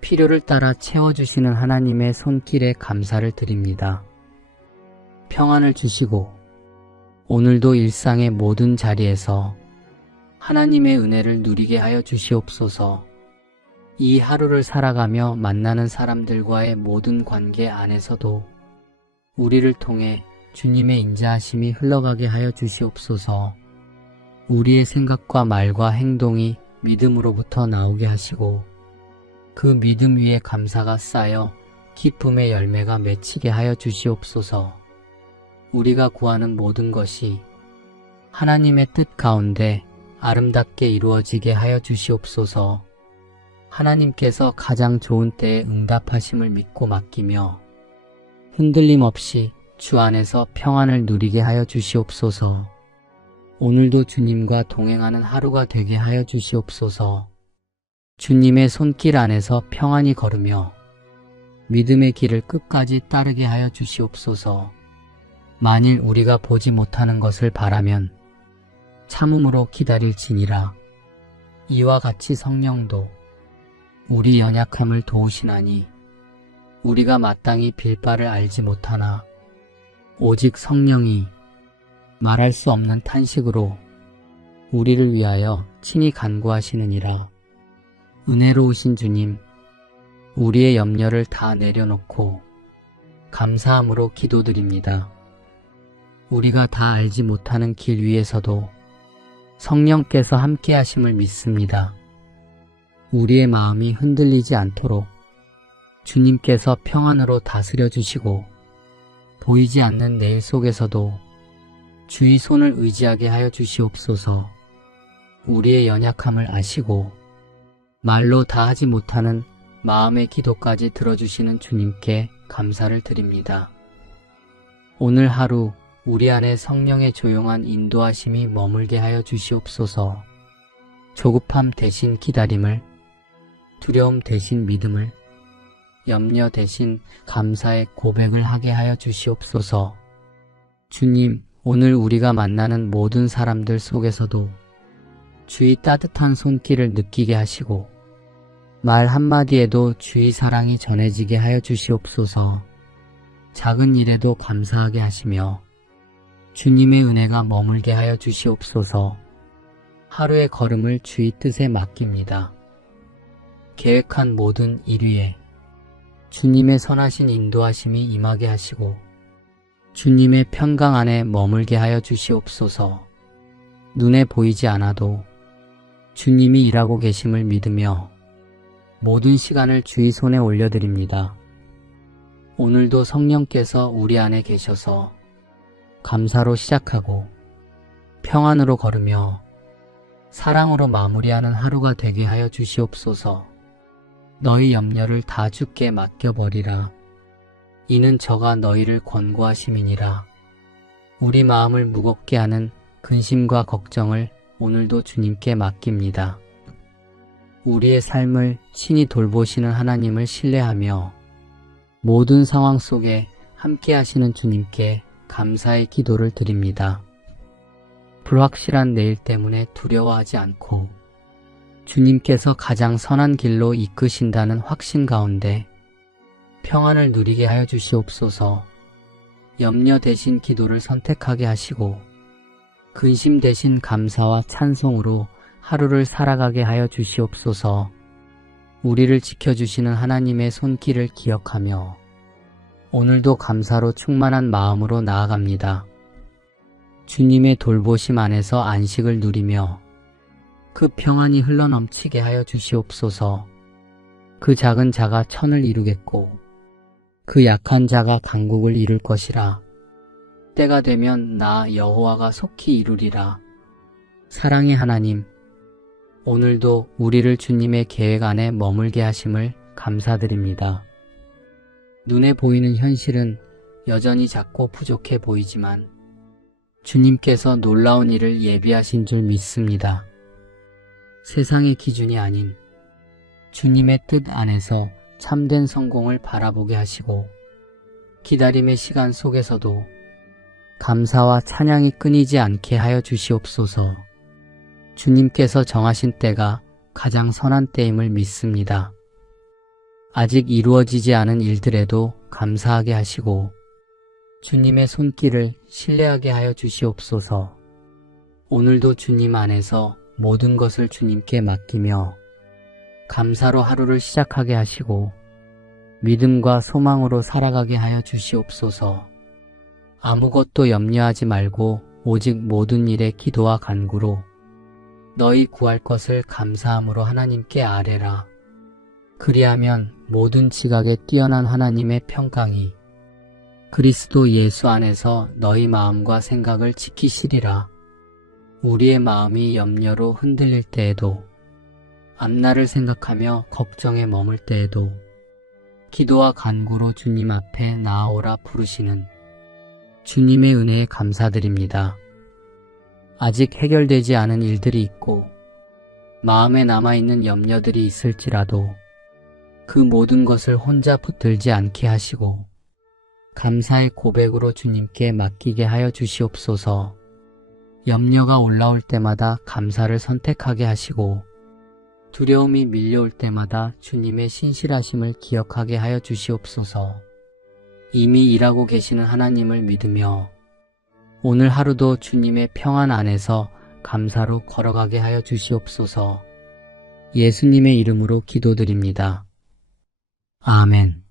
필요를 따라 채워주시는 하나님의 손길에 감사를 드립니다. 평안을 주시고 오늘도 일상의 모든 자리에서 하나님의 은혜를 누리게 하여 주시옵소서. 이 하루를 살아가며 만나는 사람들과의 모든 관계 안에서도 우리를 통해 주님의 인자하심이 흘러가게 하여 주시옵소서. 우리의 생각과 말과 행동이 믿음으로부터 나오게 하시고 그 믿음 위에 감사가 쌓여 기쁨의 열매가 맺히게 하여 주시옵소서. 우리가 구하는 모든 것이 하나님의 뜻 가운데 아름답게 이루어지게 하여 주시옵소서. 하나님께서 가장 좋은 때에 응답하심을 믿고 맡기며 흔들림 없이 주 안에서 평안을 누리게 하여 주시옵소서. 오늘도 주님과 동행하는 하루가 되게 하여 주시옵소서. 주님의 손길 안에서 평안히 걸으며 믿음의 길을 끝까지 따르게 하여 주시옵소서. 만일 우리가 보지 못하는 것을 바라면 참음으로 기다릴지니라. 이와 같이 성령도 우리 연약함을 도우시나니 우리가 마땅히 빌 바를 알지 못하나 오직 성령이 말할 수 없는 탄식으로 우리를 위하여 친히 간구하시느니라. 은혜로우신 주님, 우리의 염려를 다 내려놓고 감사함으로 기도드립니다. 우리가 다 알지 못하는 길 위에서도 성령께서 함께 하심을 믿습니다. 우리의 마음이 흔들리지 않도록 주님께서 평안으로 다스려 주시고 보이지 않는 내일 속에서도 주의 손을 의지하게 하여 주시옵소서. 우리의 연약함을 아시고 말로 다 하지 못하는 마음의 기도까지 들어주시는 주님께 감사를 드립니다. 오늘 하루 우리 안에 성령의 조용한 인도하심이 머물게 하여 주시옵소서. 조급함 대신 기다림을, 두려움 대신 믿음을, 염려 대신 감사의 고백을 하게 하여 주시옵소서. 주님, 오늘 우리가 만나는 모든 사람들 속에서도 주의 따뜻한 손길을 느끼게 하시고 말 한마디에도 주의 사랑이 전해지게 하여 주시옵소서. 작은 일에도 감사하게 하시며 주님의 은혜가 머물게 하여 주시옵소서. 하루의 걸음을 주의 뜻에 맡깁니다. 계획한 모든 일 위에 주님의 선하신 인도하심이 임하게 하시고 주님의 평강 안에 머물게 하여 주시옵소서. 눈에 보이지 않아도 주님이 일하고 계심을 믿으며 모든 시간을 주의 손에 올려드립니다. 오늘도 성령께서 우리 안에 계셔서 감사로 시작하고 평안으로 걸으며 사랑으로 마무리하는 하루가 되게 하여 주시옵소서. 너희 염려를 다 주께 맡겨버리라. 이는 저가 너희를 권고하심이니라. 우리 마음을 무겁게 하는 근심과 걱정을 오늘도 주님께 맡깁니다. 우리의 삶을 친히 돌보시는 하나님을 신뢰하며 모든 상황 속에 함께 하시는 주님께 감사의 기도를 드립니다. 불확실한 내일 때문에 두려워하지 않고 주님께서 가장 선한 길로 이끄신다는 확신 가운데 평안을 누리게 하여 주시옵소서. 염려 대신 기도를 선택하게 하시고 근심 대신 감사와 찬송으로 하루를 살아가게 하여 주시옵소서. 우리를 지켜주시는 하나님의 손길을 기억하며 오늘도 감사로 충만한 마음으로 나아갑니다. 주님의 돌보심 안에서 안식을 누리며 그 평안이 흘러넘치게 하여 주시옵소서. 그 작은 자가 천을 이루겠고 그 약한 자가 강국을 이룰 것이라. 때가 되면 나 여호와가 속히 이루리라. 사랑의 하나님, 오늘도 우리를 주님의 계획 안에 머물게 하심을 감사드립니다. 눈에 보이는 현실은 여전히 작고 부족해 보이지만 주님께서 놀라운 일을 예비하신 줄 믿습니다. 세상의 기준이 아닌 주님의 뜻 안에서 참된 성공을 바라보게 하시고 기다림의 시간 속에서도 감사와 찬양이 끊이지 않게 하여 주시옵소서. 주님께서 정하신 때가 가장 선한 때임을 믿습니다. 아직 이루어지지 않은 일들에도 감사하게 하시고 주님의 손길을 신뢰하게 하여 주시옵소서. 오늘도 주님 안에서 모든 것을 주님께 맡기며 감사로 하루를 시작하게 하시고 믿음과 소망으로 살아가게 하여 주시옵소서. 아무것도 염려하지 말고 오직 모든 일에 기도와 간구로 너희 구할 것을 감사함으로 하나님께 아뢰라. 그리하면 모든 지각에 뛰어난 하나님의 평강이 그리스도 예수 안에서 너희 마음과 생각을 지키시리라. 우리의 마음이 염려로 흔들릴 때에도 앞날을 생각하며 걱정에 머물 때에도 기도와 간구로 주님 앞에 나아오라 부르시는 주님의 은혜에 감사드립니다. 아직 해결되지 않은 일들이 있고 마음에 남아있는 염려들이 있을지라도 그 모든 것을 혼자 붙들지 않게 하시고 감사의 고백으로 주님께 맡기게 하여 주시옵소서. 염려가 올라올 때마다 감사를 선택하게 하시고 두려움이 밀려올 때마다 주님의 신실하심을 기억하게 하여 주시옵소서. 이미 일하고 계시는 하나님을 믿으며 오늘 하루도 주님의 평안 안에서 감사로 걸어가게 하여 주시옵소서. 예수님의 이름으로 기도드립니다. 아멘.